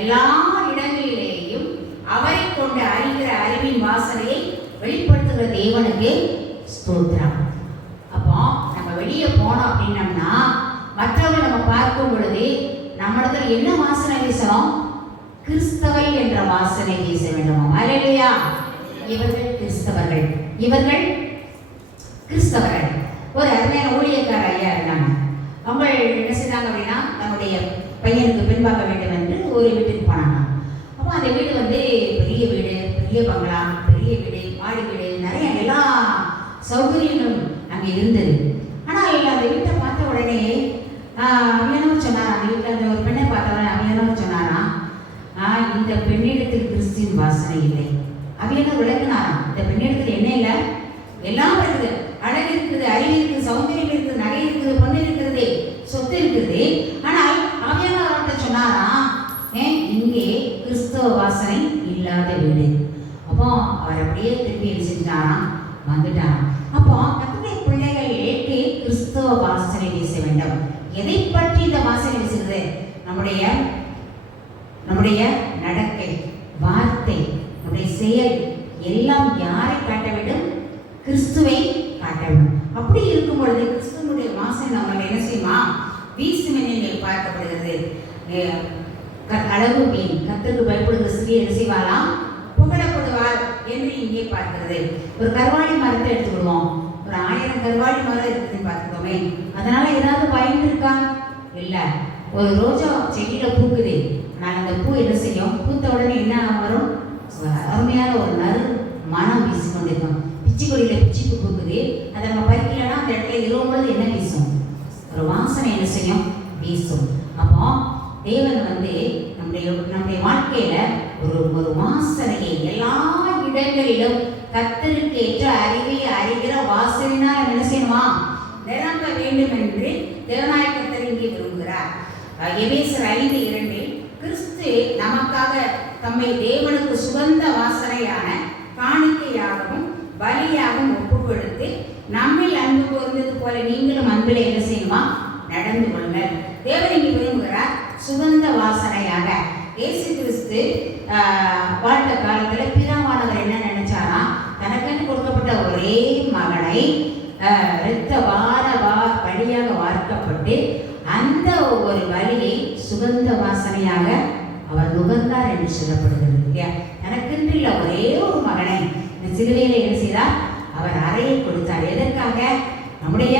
எல்லா இடங்களிலேயும் அவரை கொண்டு அறிகிற அறிவின் வாசனையை வெளிப்படுத்துகிற தேவனுக்கு ஸ்தோத்திரம். அப்போ நம்ம வெளியே போனோம் அப்படின்னம்னா மற்றவர்கள் நம்ம பார்க்கும் பொழுது நம்மிடத்துல என்ன வாசனை வீசணும்? கிறிஸ்தவை என்ற வாசனை வீச வேண்டும். அல்லேலூயா. இவர்கள் கிறிஸ்தவர்கள், இவர்கள் கிறிஸ்தவர்கள். ஒரு அருமையான ஊழியக்கார ஐயா இருந்தாங்க. அவங்க என்ன செய்தாங்க அப்படின்னா, தன்னுடைய பையனுக்கு பெண் பார்க்க வேண்டும் என்று ஒரு வீட்டுக்கு போனாங்க. அப்போ அந்த வீடு பெரிய வீடு, பெரிய பங்களா, பெரிய வீடு, மாடி வீடு, நிறைய எல்லா சௌகரியங்களும் அங்கே இருந்தது. ஆனால் அந்த வீட்டை பார்த்த உடனே அவியனவர் சொன்னாரா, அந்த வீட்டில் அந்த ஒரு பெண்ணை பார்த்தவரை அவியனவர் சொன்னாரா, இந்த பெண்ணிடத்தில் கிறிஸ்துவின் வாசனை இல்லை. அவியனர் விளக்குனாராம், இந்த பெண்ணிடத்தில் என்ன இல்லை? எல்லாம் இருக்குது. அழகு இருக்குது, அறிவு இருக்குது, சௌந்தரியம் இருக்குது, நகை இருக்குது, பொண்ணு இருக்கிறது, சொத்து இருக்குது. ஆனால் அவியனர் அவர்கிட்ட சொன்னாரா, இங்கே கிறிஸ்தவ வாசனை இல்லாத வீடு. அப்போ அவர் அப்படியே திருப்பி செஞ்சாராம், வந்துட்டாராம். அப்போ கர்த்தருடைய பிள்ளைகளுக்கு கிறிஸ்தவ வாசனை வீச வேண்டும். எதை பற்றி இந்த வாசனை வீசுகிறது? நம்முடைய நடக்கை, வார்த்தை, நம்முடைய செயல் எல்லாம் யாரை காட்ட வேண்டும்? கிறிஸ்துவை காட்ட வேண்டும். அப்படி இருக்கும் பொழுது கிறிஸ்துவனுடைய வாசனை நம்ம என்ன செய்யுமா? வீசும் என்று பார்க்கப்படுகிறது. அளவு மீன் கர்த்தருக்கு பயப்படுகிற ஸ்திரீ என்ன செய்வாளாம்? புகழப்படுவாள் என்று இங்கே பார்க்கிறது. ஒரு கருவாளி மரத்தை எடுத்துக்கிடுவோம். ஒரு 1000 கருவாளி மரம் இருக்குதுன்னு பார்த்துக்கோமே. அதனால ஏதாவது பயன் இருக்கா? இல்லை. ஒரு ரோஜா செடியில பூக்குது. ஆனால் அந்த பூ என்ன செய்யும்? பூத்த உடனே என்ன வரும்? அருமையான ஒரு நறு மனம் வீசி கொண்டிருக்கும். பிச்சி கொடியில பிச்சி பூ பூக்குது. அதை நம்ம பறிக்கலன்னா அந்த இடத்துல இருக்கும் பொழுது என்ன வீசும்? ஒரு வாசனை என்ன செய்யும்? வீசும். அப்போ தேவன் நம்முடைய வாழ்க்கையில ஒரு வாசனையை எல்லா இடங்களிலும் கர்த்தருக்கு ஏற்ற அறிவை அறிகிற வாசனையினால் என்ன செய்யணுமா? நிரம்ப வேண்டும் என்று தேவனாய கர்த்தர் இங்கே விரும்புகிறார். எபேசியர் 5:2 கிறிஸ்து நமக்காக தம்மை தேவனுக்கு சுகந்த வாசனையான காணிக்கையாகவும் பலியாகவும் ஒப்புக் கொடுத்து நம்மில் அன்பு கூர்ந்தது போல நீங்களும் அன்பில் என்ன செய்யணுமா? நடந்து கொள்ளுங்கள். தேவன் இங்கே விரும்புகிறார் சுகந்த வாசனையாக. இயேசு கிறிஸ்து வாழ்ந்த காலத்துல பிதாவானவர் என்ன நினைச்சாரா? தனக்கென்று கொடுக்கப்பட்ட ஒரே மகனை இரத்த வழியாக வார்க்கப்பட்டு அந்த ஒரு வலியை சுகந்த வாசனையாக அவர் நுகர்ந்தார் என்று சொல்லப்படுகிறது. தனக்கென்று இல்லை, ஒரே ஒரு மகனை இந்த சிலுவையில என்ன செய்தார்? அவர் அறையை கொடுத்தார். எதற்காக? நம்முடைய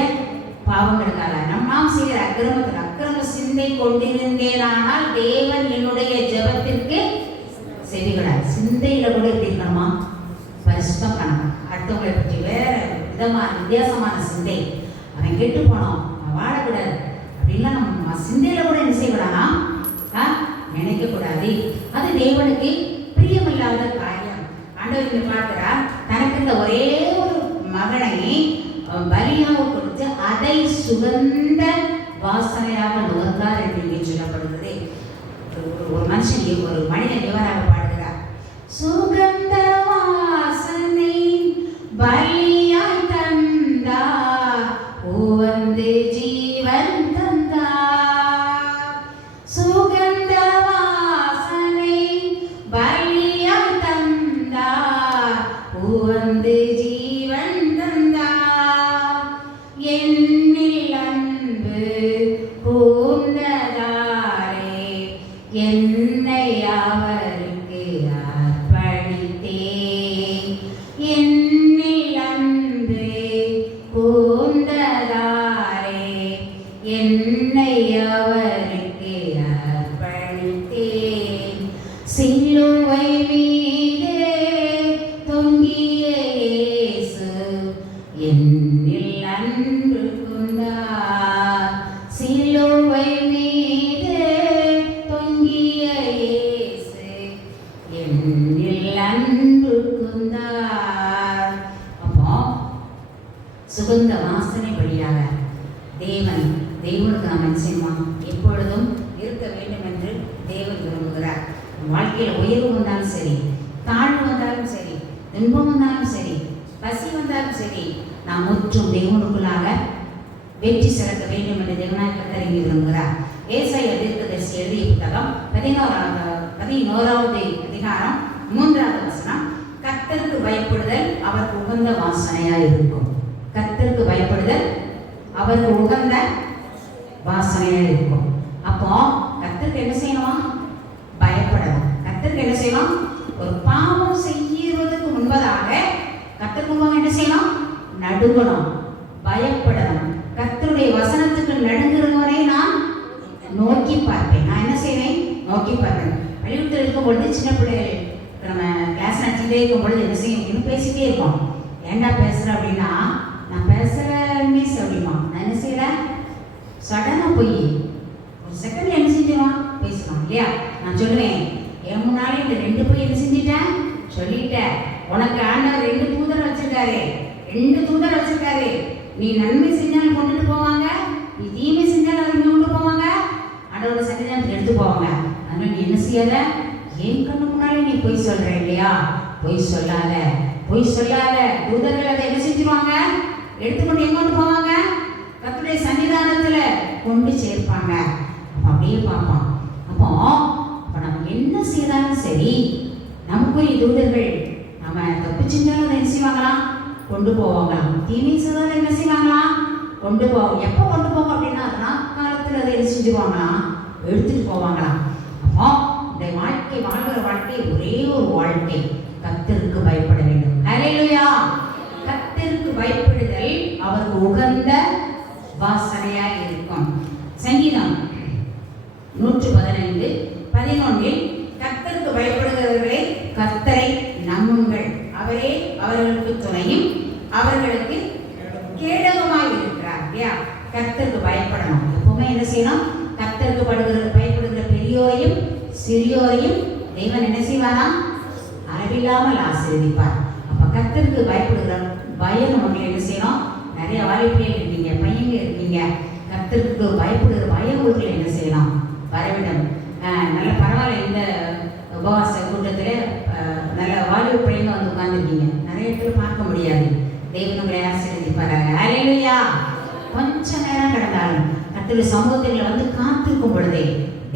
பாவங்களுக்காக. நாம் செய்கிற அக்கிரம சிந்தை கொண்டிருந்தேனானால் தேவன் என்னுடைய ஜெபத்திற்கு செவிகொடார். சிந்தையில கூட எப்படி இருக்கணுமா? பரிசுத்தம் பண்ணணும். அடுத்தவங்களை பற்றி வேற வித்தியாசமான சிந்தை. அவன் கெட்டு போனோம், அவன் வாழக்கூடாது அப்படின்லாம் நம்ம சிந்தையில கூட என்ன செய்யக்கூடாதா? நினைக்க கூடாது. அது தேவனுக்கு பிரியமில்லாத காரியம். ஆண்டவர் இங்க பார்க்கிறார், தனக்கு இந்த ஒரே ஒரு மகனை பலியாக கொடுத்து அதை சுகந்த வாசனையாக நுகர்ந்தார் என்று இங்கே சொல்லப்படுகிறது. ஒரு மனுஷன் ஒரு மனிதன் எவராக பாடுகிறார்? சுகந்த வாசனை பலியாய் தந்தார் என்னில் அன்பு கொண்டார். சிலுவை மீது தொங்கிய இயேசு என்னில் அன்பு கொண்டார். அப்போ சுகந்த வாசனை வழியாக தேவனுக்கு நாம் என்ன செய்வோம்? எப்பொழுதும் இருக்க வேண்டும் என்று தேவன் விரும்புகிறார். வாழ்க்கையில் உயர்வு வந்தாலும் சரி, தாழ்வு வந்தாலும் சரி, துன்பம் வந்தாலும் சரி, பசி வந்தாலும் சரி, நாம் முற்றும் தேவனுக்குள்ளாக வெற்றி சிறக்க வேண்டும் என்று தேவனாய் கர்த்தர் இங்கே விரும்புகிறார். ஏசாயா தீர்க்கதரிசி எழுதிய புத்தகம் 11வது அதிகாரம் 3வது வசனம், கர்த்தருக்கு பயப்படுதல் அவருக்கு உகந்த வாசனையாக இருக்கும். கர்த்தருக்கு பயப்படுதல் அவருக்கு உகந்த வாசனையாக இருக்கும். அப்போ கர்த்தருக்கு என்ன செய்யணும்? பயப்படணும். கர்த்தருக்கு என்ன செய்யணும்? ஒரு பாவம் செய்யறதுக்கு முன்பதாக கர்த்தருக்கு முன்பாக என்ன செய்யணும்? நடுங்கணும், பயப்படணும். கர்த்தருடைய வசனத்துக்கு நடுங்குறவரை நான் நோக்கி பார்ப்பேன். நான் என்ன செய்வேன்? நோக்கி பார்ப்பேன். பள்ளிக்கூடத்தில் இருக்கும் பொழுது சின்ன பிள்ளைகள் நம்ம கிளாஸ் நடத்திட்டே இருக்கும் பொழுது என்ன செய்யும்? பேசிட்டே இருக்கோம். ஏண்டா பேசுற அப்படின்னா, நான் பேசுற மிஸ் அப்படிமா, நான் என்ன செய்யறேன்? சடனாக போய் ஒரு செகண்ட்ல என்ன செஞ்சிடும்? பேசுவான் இல்லையா? நான் சொல்லுவேன், என் முன்னாலே இந்த 2 போய் என்ன செஞ்சிட்டேன்? சொல்லிட்டேன். உனக்கு ஆண்டவர் 2 தூதர் வச்சிருக்காரு, 2 தூதர் வச்சிருக்காரு. நீ நன்மை செஞ்சாலும் கொண்டுட்டு போவாங்க, நீ தீமை செஞ்சாலும் அதை கொண்டு போவாங்க, ஆண்டவரோட சன்னிதானத்துக்கு எடுத்து போவாங்க. அதனால நீ என்ன செய்யாத? என் கண்ணு முன்னாலே நீ பொய் சொல்ற இல்லையா? பொய் சொல்லாத, பொய் சொல்லாத. தூதர்கள் அதை என்ன செஞ்சிருவாங்க? எடுத்துக்கொண்டு எங்க கொண்டு போவாங்க? கர்த்தருடைய சன்னிதானத்துல கொண்டு சேர்ப்பாங்க. அப்படியே பார்ப்போம். அப்போ நம்ம என்ன செய்தாலும் சரி, நமக்குரிய தூதர்கள் நம்ம தப்பு செஞ்சாலும் அதை என்ன செய்வாங்களாம்? கொண்டு போவாங்களாம். தீமை செய்தாலும் என்ன செய்வாங்களாம்? கொண்டு போவாங்க. எப்போ கொண்டு போவோம் அப்படின்னா, காலத்தில் அதை என்ன செஞ்சுருவாங்களாம்? எடுத்துட்டு போவாங்களாம். அப்போ இந்த வாழ்கிற வாழ்க்கை ஒரே ஒரு வாழ்க்கை. கர்த்தருக்கு பயப்பட வேண்டும். ஹல்லேலூயா. கர்த்தருக்கு பயப்படுதல் அவருக்கு உகந்த வாசனையாக இருக்கும். சங்கீதம் 115:11 கர்த்தருக்கு பயப்படுகிறவர்களே கர்த்தரை நம்புங்கள், அவரே அவர்களுக்கு துணையும் அவர்களுக்கு கேடகமாய் இருக்கிறார். இல்லையா? கர்த்தருக்கு பயப்படணும். எப்பவுமே என்ன செய்யணும்? கர்த்தருக்கு பயப்படுகிற பெரியோரையும் சிறியோரையும் தேவன் என்ன செய்வாராம்? அளவில்லாமல் ஆசீர்வதிப்பார். அப்ப கர்த்தருக்கு பயப்படுகிற பயம் உங்களுக்கு என்ன செய்யணும்? நிறைய வாலிபர்கள் இருக்கீங்க, பையங்க இருக்கீங்க, கர்த்தருக்கு பயப்படுகிற பயம் உங்களுக்கு என்ன செய்யலாம்? வரவிடும். நல்ல பரவாயில்ல. இந்த உபவாச கூட்டத்தில் நல்ல வாலிப பையங்க வந்து உட்கார்ந்துருக்கீங்க. நிறைய பேர் பார்க்க முடியாது. தேவன் உங்களை ஆசீர்வதிப்பாராங்க. ஹல்லேலூயா. கொஞ்ச நேரம் கடந்தாலும் கர்த்தருடைய சமூகத்தில் வந்து காத்திருக்கும் பொழுதே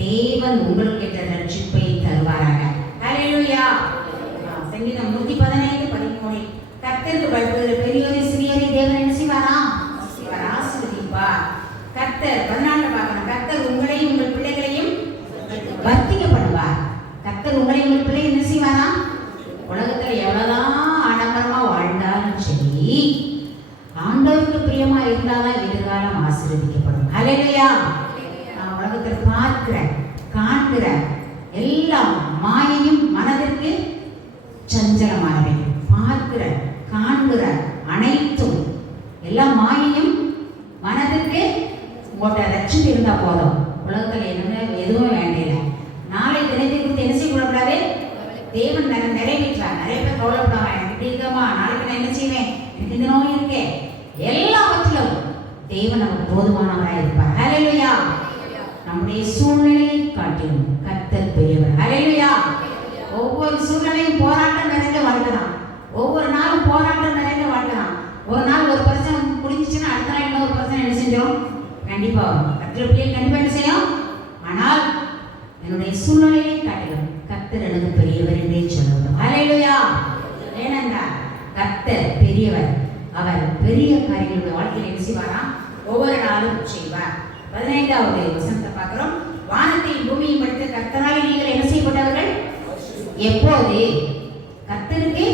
தேவன் உங்களுக்கு ஏற்ற ரட்சிப்பை தருவாராங்க. ஹல்லேலூயா. சங்கீதம் 115:13 கர்த்தருக்கு பயப்படுகிற பெரியோரை சிறியோரை தேவன் என்ன செய்வாராம்? ஆசீர்வதிப்பார். கர்த்தர் 14 பார்க்கணும். கர்த்தர் உங்களையும் உங்கள் பிள்ளைகளையும் வர்த்திக்கப்படுவார். கர்த்தர் உங்களையும் உங்கள் பிள்ளை என்ன செய்வாராம்? உலகத்தில் எவ்வளவுதான் ஆடம்பரமா வாழ்ந்தாலும் சரி, ஆண்டவருக்கு பிரியமா இருந்தாலும் எதிர்காலம் ஆசீர்வதிக்கப்படும். ஹல்லேலூயா. நான் உலகத்தில் காண்கிற எல்லாம் மாயையும் மனதிற்கு சஞ்சலமானவை. காண்கிற அனைத்தும் எல்லாம் மாயையும் மனதிற்கு உங்கள்கிட்ட ரட்சித்து இருந்தா போதும். உலகத்தில் எதுவும் வேண்டியல. நாளை தினத்தை குறித்து என்ன செய்யக்கூடாது? தேவன் நிறைவேற்றார். நிறைய பேர் கவலைப்படாம, எனக்கு இப்படி இருக்கமா, நாளைக்கு நான் என்ன செய்வேன், எனக்கு இந்த நோய் இருக்கே, எல்லாவற்றிலும் தேவன் நமக்கு போதுமானவராக இருப்பார். ஹல்லேலூயா. நம்முடைய சூழ்நிலையை காட்டிலும் கர்த்தர் பெரியவர். ஹல்லேலூயா. ஒவ்வொரு சூழ்நிலையும் போராட்டம் நிறைந்த வாழ்க்கலாம். ஒவ்வொரு நாளும் போராட்டம் நிறைந்த வாழ்க்கலாம். ஒரு நாள் ஒரு பிரச்சனை முடிஞ்சிச்சுன்னா அடுத்த நாள் இன்னொரு பிரச்சனை என்ன செஞ்சோம்? கண்டிப்பா கர்த்தர் பிள்ளைகள் கண்டிப்பா என்ன செய்யும்? ஆனால் என்னுடைய சூழ்நிலையை காட்டிலும் கர்த்தர் எனக்கு பெரியவர் என்றே சொல்லணும். ஹல்லேலூயா. ஏனென்றால் கர்த்தர் பெரியவர். அவர் பெரிய காரியங்களுடைய வாழ்க்கையில் என்ன செய்வாராம்? ஒவ்வொரு நாளும் செய்வார். 15வது வசனத்தை பார்க்கிறோம். வானத்தையும் பூமியையும் படைத்த கர்த்தரால் நீங்கள் என்ன செய்யப்பட்டவர்கள்? எப்போது? கர்த்தருக்கு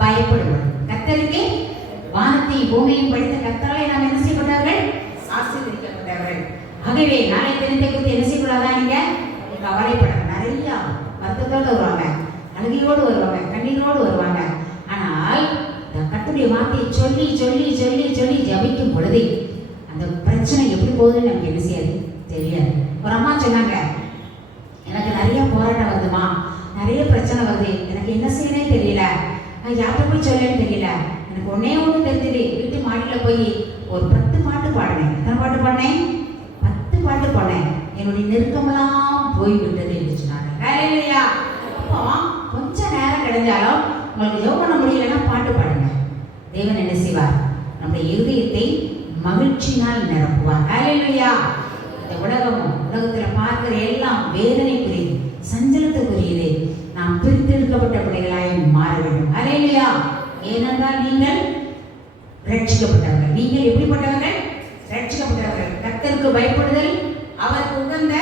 பயப்படுவோம். கர்த்தருக்கு வானத்தையும் பூமியையும் படைத்த கர்த்தராலே நாம் என்ன செய்யப்பட்டவர்கள்? ஆசீர்வதிக்கப்பட்டவர்கள். ஆகவே நாளை தினத்தை குறித்து என்ன செய்யக்கூடாதா? நீங்க கவலைப்பட நிறைய வருத்தத்தோடு வருவாங்க, அழுகையோடு வருவாங்க, கண்ணீரோடு வருவாங்க. ஆனால் இந்த கர்த்தருடைய வார்த்தையை சொல்லி சொல்லி சொல்லி சொல்லி ஜபிக்கும் பொழுது அந்த பிரச்சனை எப்படி போகுதுன்னு நமக்கு என்ன செய்யாது தெரியாது. ஒரு அம்மா சொன்னாங்க, எனக்கு நிறைய போராட்டம் வருதுமா, நிறைய பிரச்சனை வருது, எனக்கு என்ன செய்யனே தெரியல, நான் யார்கிட்ட போய் சொல்லன்னு தெரியல, எனக்கு ஒன்னே ஒன்று தெரிஞ்சது, வீட்டு மாடியில் போய் ஒரு 10 பாட்டு பாடினேன். எத்தனை பாட்டு பாடினேன்? 10 பாட்டு பாடினேன். என்னுடைய நெருக்கமெல்லாம் போய்விட்டது என்று சொன்னாங்க. இல்லையா? அப்போ கொஞ்ச நேரம் கிடைஞ்சாலும் உங்களுக்கு ஜெபம் பண்ண முடியலன்னா பாட்டு பாடுங்க. தேவன் என்ன செய்வார்? நம்முடைய இருதயத்தை மகிழ்ச்சினால் நிரப்புவார். ஹல்லேலூயா. இந்த உலகத்தில் பார்க்கிற எல்லாம் வேதனைக்குரியது, சஞ்சலத்துக்குரியது. நாம் பிரித்தெடுக்கப்பட்ட பிள்ளைகளாய் மாற வேண்டும். ஹல்லேலூயா. ஏனென்றால் நீங்கள் ரட்சிக்கப்பட்டவர்கள். நீங்கள் எப்படிப்பட்டவர்கள்? ரட்சிக்கப்பட்டவர்கள். கர்த்தருக்கு பயப்படுதல் அவருக்கு உகந்த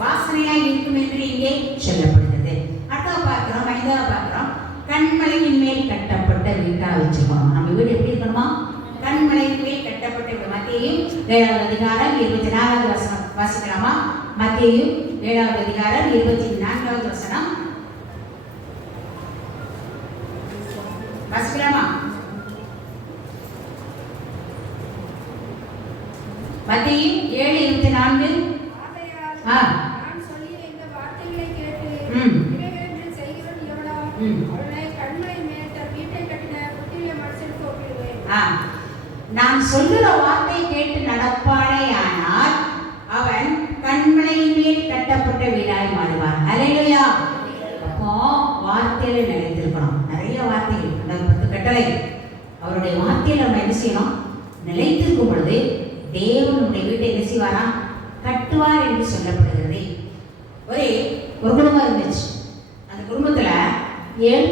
வாசனையாய் இருக்கும் என்று இங்கே சொல்லப்படுகிறது. அடுத்த பார்க்கிறோம், 5வது பார்க்கிறோம், கண்மலையின் மேல் கட்டப்பட்ட வீட்டா வச்சுக்கணும். நம்ம வீடு எப்படி இருக்கணுமா? கண்மலையின் மேல் கட்டப்பட்ட வீடு. மத்தேயு 7வது அதிகாரம் 24வது வசனம் வாசிக்கலாமா? மத்தேயு 7வது அதிகாரம் 24வது வசனம் வாசிக்கலாமா? மத்தேயு 7:24. நான் சொல்லிய இந்த வார்த்தைகளை கேட்டு விடைவேண்டு செய்கிறவன் எவனோ அவனை கண்மலை மேல் தன் வீட்டை கட்டின புத்தியுள்ள மனுஷனுக்கு ஒப்பிடுவேன். நான் சொல்லுற வார்த்தை கேட்டு நடப்பானே ஆனால் அவன் கண்மலையின் மேல் கட்டப்பட்ட வீடாய் மாறுவான். ஹல்லேலூயா. அப்போ வார்த்தையில நிலைத்திருக்கணும். நிறைய வார்த்தைகள், அந்த 10 கட்டளை, அவருடைய வார்த்தையில நம்ம என்ன செய்யணும்? நிலைத்திருக்கும் பொழுது தேவன் நம்முடைய வீட்டை என்ன செய்வாரா? கட்டுவார் என்று சொல்லப்படுகிறது. ஒரு குடும்பம் இருந்துச்சு. அந்த குடும்பத்துல 7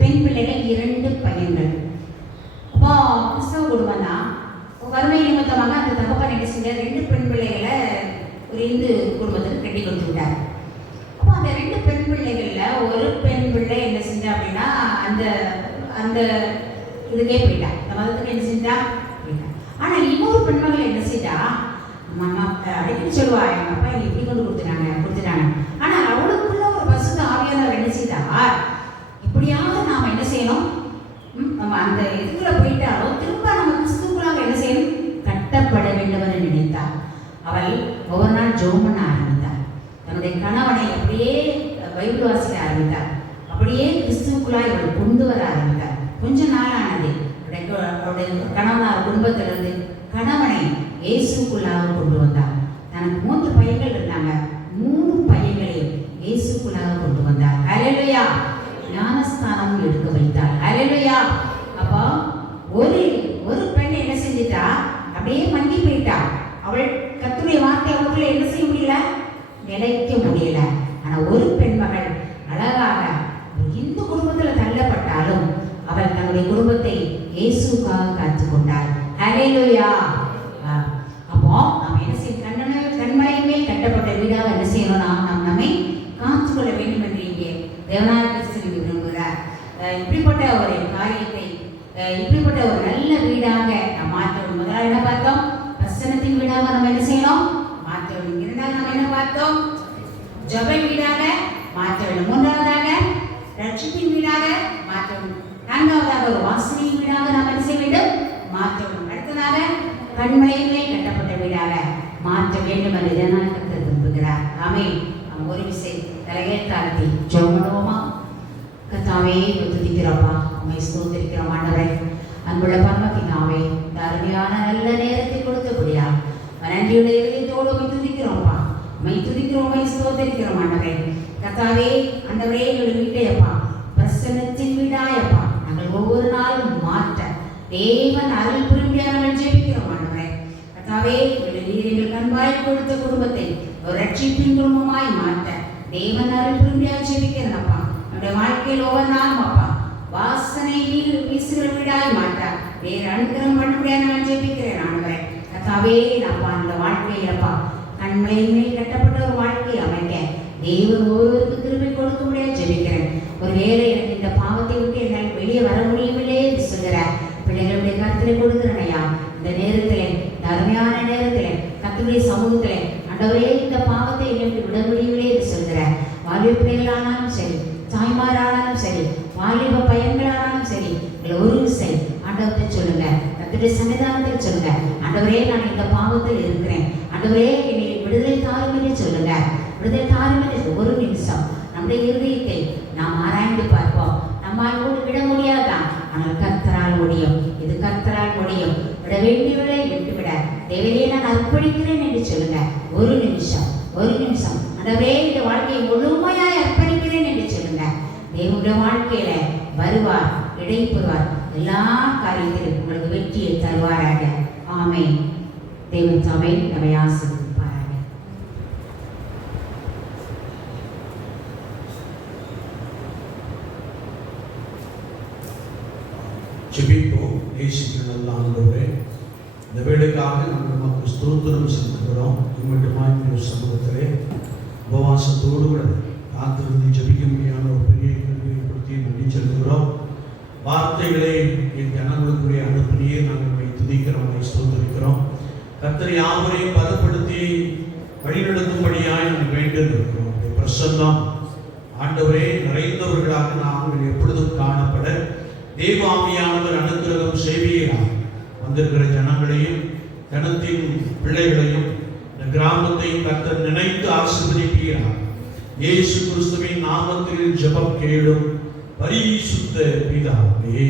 பெண் பிள்ளைகள், 2 பையன்கள். அப்போ கிறிஸ்தவ குடும்பம் தான். வறுமை நிமித்தமாக அந்த தகப்பன் என்ன செஞ்சார்? 2 பெண் பிள்ளைகளை ஒரு இந்து குடும்பத்துக்கு கட்டி கொடுத்து விட்டார். அப்போ அந்த 2 பெண் பிள்ளைகள்ல ஒரு பெண் பிள்ளை என்ன செஞ்சா அப்படின்னா அந்த அந்த இதுக்கே போயிட்டா, அந்த மதத்துக்கு என்ன செஞ்சா போயிட்டா. ஆனா இன்னொரு பெண்மகள் என்ன செய்தா? அடிக்கடி சொல்லுவா, எங்க அப்பா என்னை இப்படி கொண்டு கொடுத்துட்டாங்க. ஆனா அவளுக்குள்ள ஒரு பசுத்த ஆவியானவர் என்ன செய்தார்? இப்படியாவது நாம என்ன செய்யணும்? நம்ம அந்த இதுக்குள்ள போயிட்டாலும் திரும்ப நம்ம கிறிஸ்துக்குள்ளாக என்ன செய்யணும்? கட்டப்பட வேண்டும் என்று நினைத்தார். அவள் ஒவ்வொரு நாள் ஜெபம் பண்ண ஆரம்பித்தார். தன்னுடைய கணவனை அப்படியே பைபிள் வாசிக்க ஆரம்பித்தார். அப்படியே கிறிஸ்துக்குள்ளாய் அவள் கொண்டு வர ஆரம்பித்தார். கொஞ்ச நாள் ஆனது. அவருடைய கணவனார் குடும்பத்திலிருந்து கணவனை இயேசுக்குள்ளாக கொண்டு வந்தார். தனக்கு 3 பையன்கள் இருந்தாங்க. 3 பையன்களையும் இயேசுக்குள்ளாக கொண்டு வந்தார். ஹல்லேலூயா. ஞானஸ்தானம் எடுக்க வைத்தார். ஹல்லேலூயா. அப்போ ஒரு பெண் என்ன செஞ்சிட்டா? அப்படியே மங்கி போயிட்டா. அவள் கர்த்தருடைய வார்த்தை அவளுக்குள்ள என்ன செய்ய முடியல? நிலைக்க முடியல. ஆனா ஒரு பெண் மகள் அழகாக இந்து குடும்பத்தில் தள்ளப்பட்டாலும் அவள் தன்னுடைய குடும்பத்தை இயேசுக்காக காத்துக்கொண்டாள். ஹல்லேலூயா. அப்போ நாம் என்ன செய்யணும்? கண்மலையின் மேல் கட்டப்பட்ட வீடாக என்ன செய்யணும்னா நாம் நம்மை காத்துக்கொள்ள வேண்டும் என்று இங்கே தேவனாய கிறிஸ்து விரும்புகிறார். இப்படிப்பட்ட ஒரு காரியத்தை, இப்படிப்பட்ட ஒரு நல்ல வீடாக நாம் மாற்றணும். முதலாவது என்ன பார்த்தோம்? பிரசன்னத்தின் வீடாக நம்ம என்ன செய்யணும்? மாற்ற வேண்டும். 2வது நம்ம என்ன பார்த்தோம்? ஜெப வீடாக மாற்ற வேண்டும். 3வதாக ரட்சிப்பின் வீடாக மாற்ற வேண்டும். 4வதாக ஒரு வாசனையின் வீடாக நாம் என்ன செய்ய வேண்டும்? மாற்ற வேண்டும். அடுத்ததாக கண்மலையின் மேல் கட்டப்பட்ட வீடாக மாற்ற வேண்டும் என்று தேவனாய கர்த்தர் விரும்புகிறார். ஆமென். நாம் ஒரு விசை தலையை தாழ்த்தி ஜெபம் பண்ணுவோமா? கர்த்தாவே, துதிக்கிறோம்ப்பா, உம்மை ஸ்தோத்திரிக்கிறோம் ஆண்டவரே. அன்புள்ள பரமபிதாவே, இந்த அருமையான நல்ல நேரத்தை கொடுத்தபடியா நன்றியுள்ள இதயத்தோடு உம்மை துதிக்கிறோம்ப்பா, உம்மை துதிக்கிறோம், உம்மை ஸ்தோத்திரிக்கிறோம் ஆண்டவரே. கர்த்தாவே, ஆண்டவரே, எங்களுடைய வீட்டையப்பா பிரசன்னத்தின் வீடாயப்பா நாங்கள் ஒவ்வொரு நாளும் மாற்ற தேவன் அருள் புரிம்பியா நாங்கள் ஜெபிக்கிறோம் ஆண்டவரே. கர்த்தாவே, எங்கள் கண்பாய் கொடுத்த குடும்பத்தை ஒரு ரட்சிப்பின் குடும்பமாய் மாற்ற தேவன் அருள் புரிம்பியா ஜெபிக்கிறேன் அப்பா. நம்முடைய வாழ்க்கையில் ஒவ்வொரு நாளும் அப்பா வாசனை வீசுகிற வீடாய் மாற்ற வேறு அனுகிரகம் பண்ணும்படியா நான் ஜெபிக்கிறேன் ஆண்டவரே. கர்த்தாவே, அப்பா அந்த வாழ்க்கையிலப்பா கண்மலையின் மேல் கட்டப்பட்ட ஒரு வாழ்க்கையை அமைக்க தேவன் ஒவ்வொருவருக்கு கிருபை கொடுக்க முடியாது ஜெபிக்கிறேன். ஒருவேளை எனக்கு இந்த பாவத்தை விட்டு என்னால் வெளியே வர முடியவில்லை என்று சொல்கிற பிள்ளைகளுடைய கருத்திலே கொடுக்கிறனையா, இந்த நேரத்திலே, இந்த அருமையான நேரத்திலே கர்த்தருடைய சமூகத்திலே ஆண்டவரே, இந்த பாவத்தை என்னை விட முடியவில்லை என்று சொல்கிற வாலிப பிள்ளைகளானாலும் சரி, தாய்மாரானாலும் சரி, வாலிப பையன்களானாலும் சரி, ஒரு விசை ஆண்டவர்கிட்ட சொல்லுங்க, கர்த்தருடைய சன்னிதானத்தில் சொல்லுங்க, ஆண்டவரே நான் இந்த பாவத்தில் இருக்கிறேன், ஆண்டவரே என்னை விடுதலை தாரும் என்று சொல்லுங்க. விடுதலை தாரும் என்று ஒரு நிமிஷம் நம்முடைய இருதயத்தை நாம் ஆராய்ந்து பார்ப்போம். நம்மால் கூட விட முடியாதான், ஆனால் கர்த்தரால் முடியும். இது கர்த்தரால் முடியும். விட வேண்டியவளை விட்டுவிட தேவையே நான் அர்ப்பணிக்கிறேன் என்று சொல்லுங்க. ஒரு நிமிஷம் ஆண்டவரே இந்த வாழ்க்கையை முழுமையாய் அர்ப்பணிக்கிறேன் என்று சொல்லுங்க. தேவனுடைய வாழ்க்கையில வருவார், இடைப்படுவார், எல்லா காரியத்திலும் உங்களுக்கு வெற்றியை தருவாராக. ஆமென். தேவன் தாமே நம்மை ஆசீர்வதிப்பாராக. ஜெபிப்போம். நேசிக்கிற நல்ல ஆண்டவரே, இந்த வேலைக்காக நாங்கள் நமக்கு ஸ்தோத்திரம் செலுத்துகிறோம். உங்களுடைய சமூகத்திலே உபவாசத்தோடு கூட காத்திருந்து ஜெபிக்க முடியாத ஒரு பெரிய கேள்வியை நன்றி செலுத்துகிறோம். வார்த்தைகளை என் ஜனங்களுக்குரிய அனுப்பினியே நாங்கள் துதிக்கிறோம், ஸ்தோத்திரிக்கிறோம். கர்த்தர் யாவரையும் பதப்படுத்தி வழிநடத்தும்படியாய் நாங்கள் வேண்டியிருக்கிறோம். பிரசன்னம் ஆண்டவரே நிறைந்தவர்களாக நாங்கள் எப்பொழுதும் காணப்பட தேவாமியானவர் அனுக்கிரகம் செய்வீராக. வந்திருக்கிற ஜனங்களையும் ஜனத்தின் பிள்ளைகளையும் இந்த கிராமத்தையும் கர்த்தர் நினைத்து ஆசீர்வதிப்பீராக. இயேசு கிறிஸ்துவின் நாமத்தில் ஜெபம் கேளும் பரிசுத்த பிதாவே.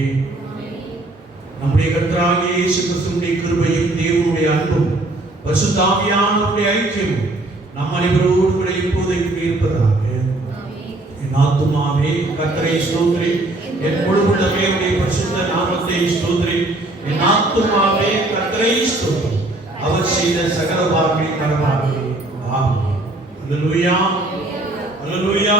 நம்முடைய கர்த்தராகிய இயேசு கிறிஸ்துவின் கிருபையும் தேவனுடைய அன்பும் பரிசுத்த ஆவியானவருடைய ஐக்கியமும் நம் அனைவரோடு கூட இப்போதைக்கு இருப்பதாக. என் ஆத்துமாவே கர்த்தரை ஸ்தோத்திரி, என் முழு உள்ளமே உடைய பரிசுத்த நாமத்தை ஸ்தோத்திரி. என் ஆத்துமாவே கர்த்தரை ஸ்தோத்திரி, அவர் செய்த சகல வார்த்தை கரவாகவே. ஆமென். அல்லேலூயா, அல்லேலூயா.